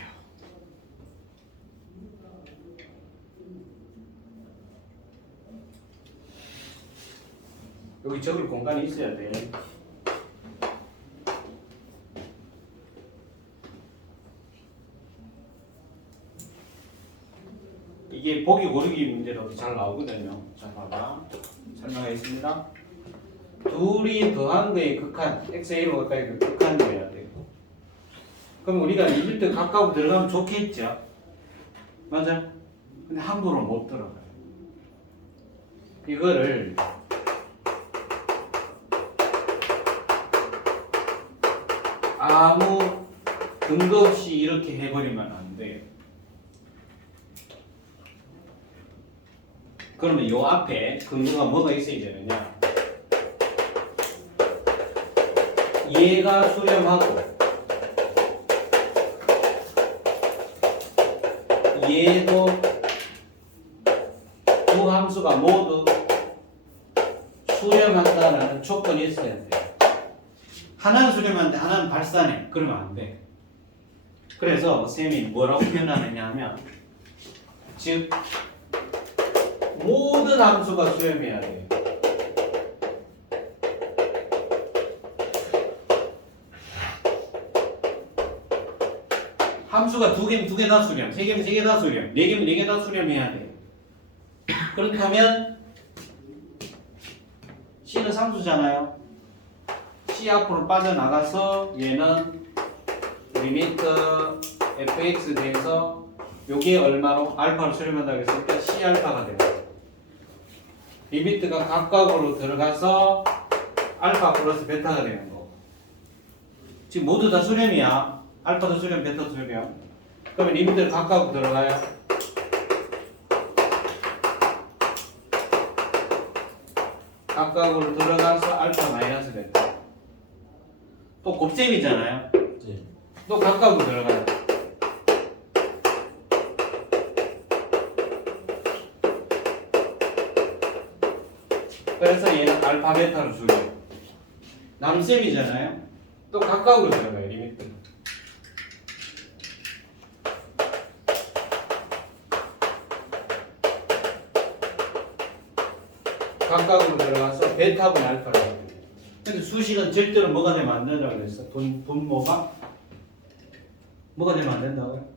여기 적을 공간이 있어야 돼. 이게 보기 고르기 문제로 잘 나오거든요. 자, 봐봐. 설명하겠습니다. 둘이 더한 거의 극한, xa로 가까이 그 극한이어야 돼요. 그럼 우리가 리미트 가까워 들어가면 좋겠죠? 맞아? 근데 함부로 못 들어가요. 이거를 아무 근거 없이 이렇게 해버리면 안 돼요. 그러면 요 앞에 근거가 뭐가 있어야 되느냐? 얘가 수렴하고 얘도 두 함수가 모두 수렴한다는 조건이 있어야 돼요. 하나는 수렴하는데 하나는 발산해. 그러면 안 돼. 그래서 쌤이 뭐라고 표현하느냐 하면 즉 모든 함수가 수렴해야 돼요. 함수가 두 개면 두 개 다 수렴, 세 개면 세 개 다 수렴, 네 개면 네 개 다 수렴해야 돼요. 그렇다면 C는 상수잖아요. C 앞으로 빠져나가서 얘는 리미트 fx 돼서 요게 얼마로? 알파로 수렴한다고 했을 때 C 알파가 돼요. 리미트가 각각으로 들어가서 알파 플러스 베타가 되는 거. 지금 모두 다 수렴이야. 알파도 수렴, 베타도 수렴. 그러면 리미트를 각각으로 들어가요. 각각으로 들어가서 알파 마이너스 베타. 또 곱셈이잖아요. 네. 또 각각으로 들어가요. 그래서 얘는 알파 베타로 줄여요. 남셈이잖아요. 또 각각으로 들어가요. 리미트. 각각으로 들어가서 베타분 알파라고 해요. 근데 수식은 절대로 뭐가 되면 안 된다고 그랬어? 분모가 뭐가 되면 안 된다고요?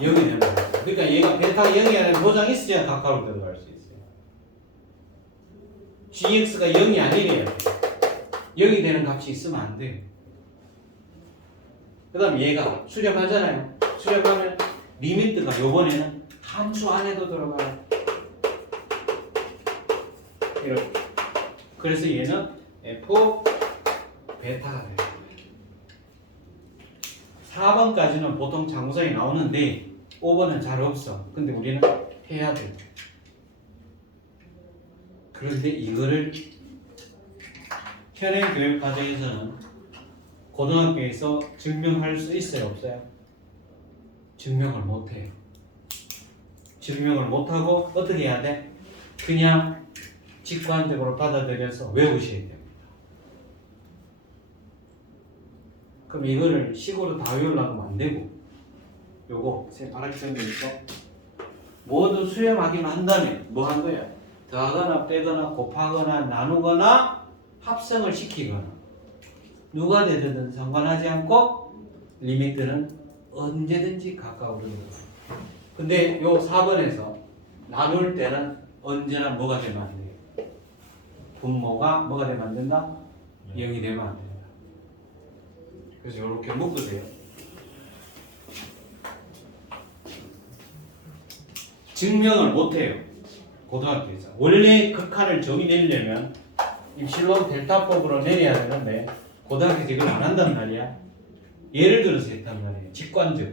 0이 된다고. 그러니까 얘가 베타 0이라는 보장이 있어야 각각으로 들어갈 수 있어요. gx가 0이 아니래요. 0이 되는 값이 있으면 안 돼요. 그 다음 얘가 수렴하잖아요. 수렴하면 리미트가 요번에는 함수 안에도 들어가요. 이렇게. 그래서 얘는 f 베타가 돼요. 4번까지는 보통 장부상이 나오는데 5번은 잘 없어. 근데 우리는 해야 돼. 그런데 이거를 현행 교육 과정에서는 고등학교에서 증명할 수 있어요, 없어요? 증명을 못해요. 증명을 못하고 어떻게 해야 돼? 그냥 직관적으로 받아들여서 외우셔야 됩니다. 그럼 이거를 식으로 다 외우려고 하면 안 되고, 요거 세파랗게 정도 있어. 모두 수렴하기만 한다면 뭐 한 거야? 더하거나 빼거나 곱하거나 나누거나 합성을 시키거나 누가 되든 상관하지 않고 리미트는 언제든지 가까워지는 거야. 근데 요 4번에서 나눌 때는 언제나 뭐가 되면 안 돼요? 분모가 뭐가 되면 안 된다? 0이 되면 안 된다. 그래서 이렇게 묶으세요. 증명을 못해요. 고등학교에서. 원래 극한을 정의 내려면 입실론 델타법으로 내려야 되는데 고등학교에서 이걸 안 한단 말이야. 예를 들어서 했단 말이에요. 직관적으로.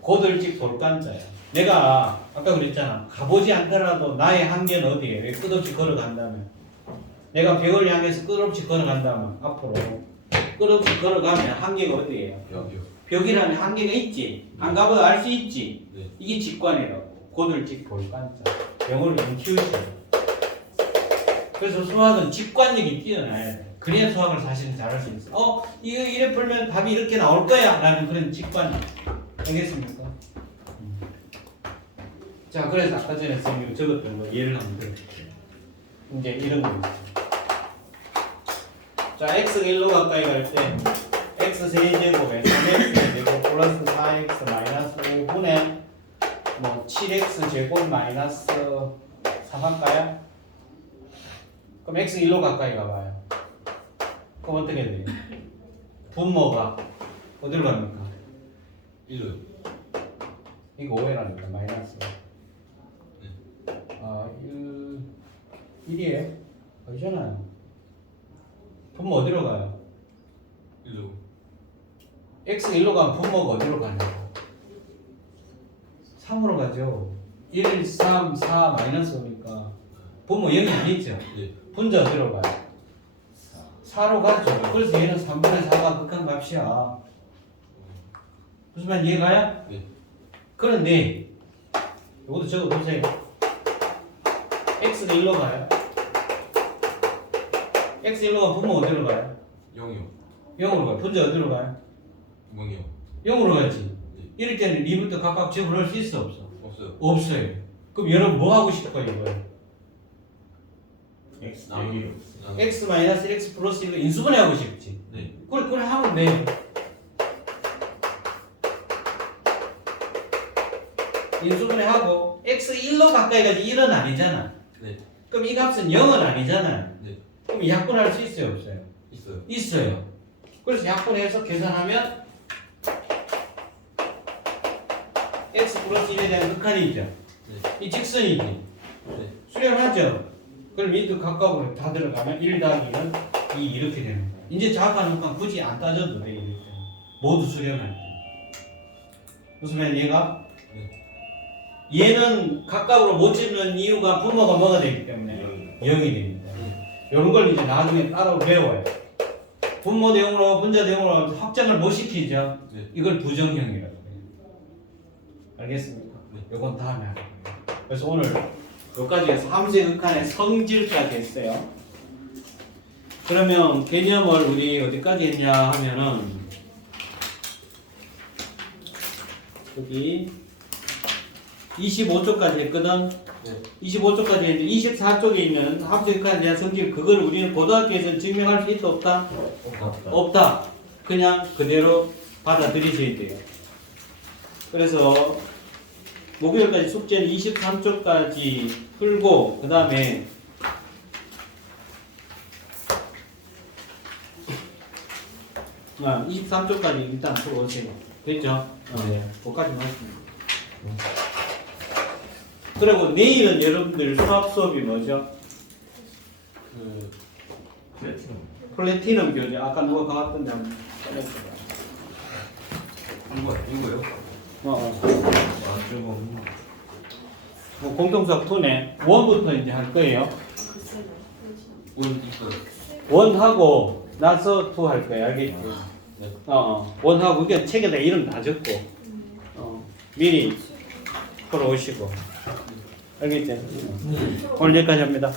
고들직 돌간자야. 내가 아까 그랬잖아. 가보지 않더라도 나의 한계는 어디에? 왜 끝없이 걸어간다면? 내가 벽을 향해서 끝없이 걸어간다면 앞으로 끝없이 걸어가면 한계가 어디에요? 벽이요. 벽이라는 한계가 있지. 안 가봐도 알 수 있지. 네. 이게 직관이라고. 고들직 돌간자. 영어를 좀 키우시죠. 그래서 수학은 직관력이 뛰어나야 돼. 그래야 수학을 사실은 잘할 수 있어. 이거 이래 풀면 답이 이렇게 나올 거야 라는 그런 직관력. 알겠습니까? 자, 그래서 아까 전에 선생님이 적었던 거 예를 한번 들어볼게요. 이제 이런 거 있어요. 자, x가 1로 가까이 갈 때 x 세제곱에 3x 제곱 플러스 4x 마이너스 5분의 뭐 7x 제곱 마이너스 3 할까요? 그럼 x 1로 가까이 가봐요. 그럼 어떻게 돼요? 분모가 어디로 갑니까? 1로. 이거 5회라니까 마이너스 1이에요? 아니잖아요. 분모 어디로 가요? 1로. x 1로 가면 분모가 어디로 가냐고? 3으로 가죠. 1, 3, 4 마이너스 오니까 분모 0이 아니죠? 네. 분자 어디로 가요? 4로 가죠. 그래서 얘는 3분의 4가 극한 값이야. 무슨 말 이해가요? 네. 그런데 이것도 적어보세요. x가 1로 가요. x 1로 가면 분모 어디로 가요? 0이요. 0으로 가요. 분자 어디로 가요? 0이요. 0으로 가지. 네. 이럴 때는 리부터 각각 집어넣을 수 있어 없어? 없어요. 없어요. 그럼 여러분 뭐 하고 싶어요 이거예요? X 나누기요. x 마이너스 x 플러스 이거 인수분해 하고 싶지. 네. 그래 하면 돼. 인수분해 하고 x 1로 가까이 가지 1은 아니잖아. 네. 그럼 이 값은 0은 아니잖아요. 네. 그럼 약분할 수 있어요 없어요? 있어요. 있어요. 그래서 약분해서 계산하면 x 플러스 1에 대한 극한이죠. 네. 이 직선이지. 네. 수렴하죠. 그럼 이도 가까우로 다 들어가면 1 더하기는 2 이렇게 되는 거야. 이제 자학하는 건 굳이 안 따져도 돼. 이럴 때 모두 수렴할 때. 무슨 말 얘가? 얘는 가까우로 못 집는 이유가 분모가 뭐가 되기 때문에 0이 됩니다. 이런 걸 이제 나중에 따로 배워요. 분모 대응으로 분자 대응으로 확정을 못 시키죠. 네. 이걸 부정형이라고 해요. 알겠습니까? 네. 이건 다음에 할게요. 그래서 오늘 여기까지 해서 함수의 극한의 성질까지 했어요. 그러면 개념을 우리 어디까지 했냐 하면은 여기 25쪽까지 했거든. 네. 25쪽까지 했는데 24쪽에 있는 함수의 극한에 대한 성질 그걸 우리는 고등학교에서 증명할 수 있다 없다? 없다. 그냥 그대로 받아들이셔야 돼요. 그래서 목요일까지 숙제는 23쪽까지 풀고 그 다음에 아, 23쪽까지 일단 풀고 오세요. 됐죠? 네. 그거까지만 하시면 그리고 내일은 여러분들 수학 수업이 뭐죠? 그 플래티넘 교재. 아까 누가 가왔던데 한번 꺼내줘봐. 이거요? 어. 아, 저거. 뭐 공통수학 2네. 1부터 이제 할 거예요. 원 있어요. 1하고 나서 2 할 거예요. 알겠지? 네. 1하고 그냥 책에다 이름 다 적고 미리 풀어오시고 알겠지? 오늘 여기까지 합니다.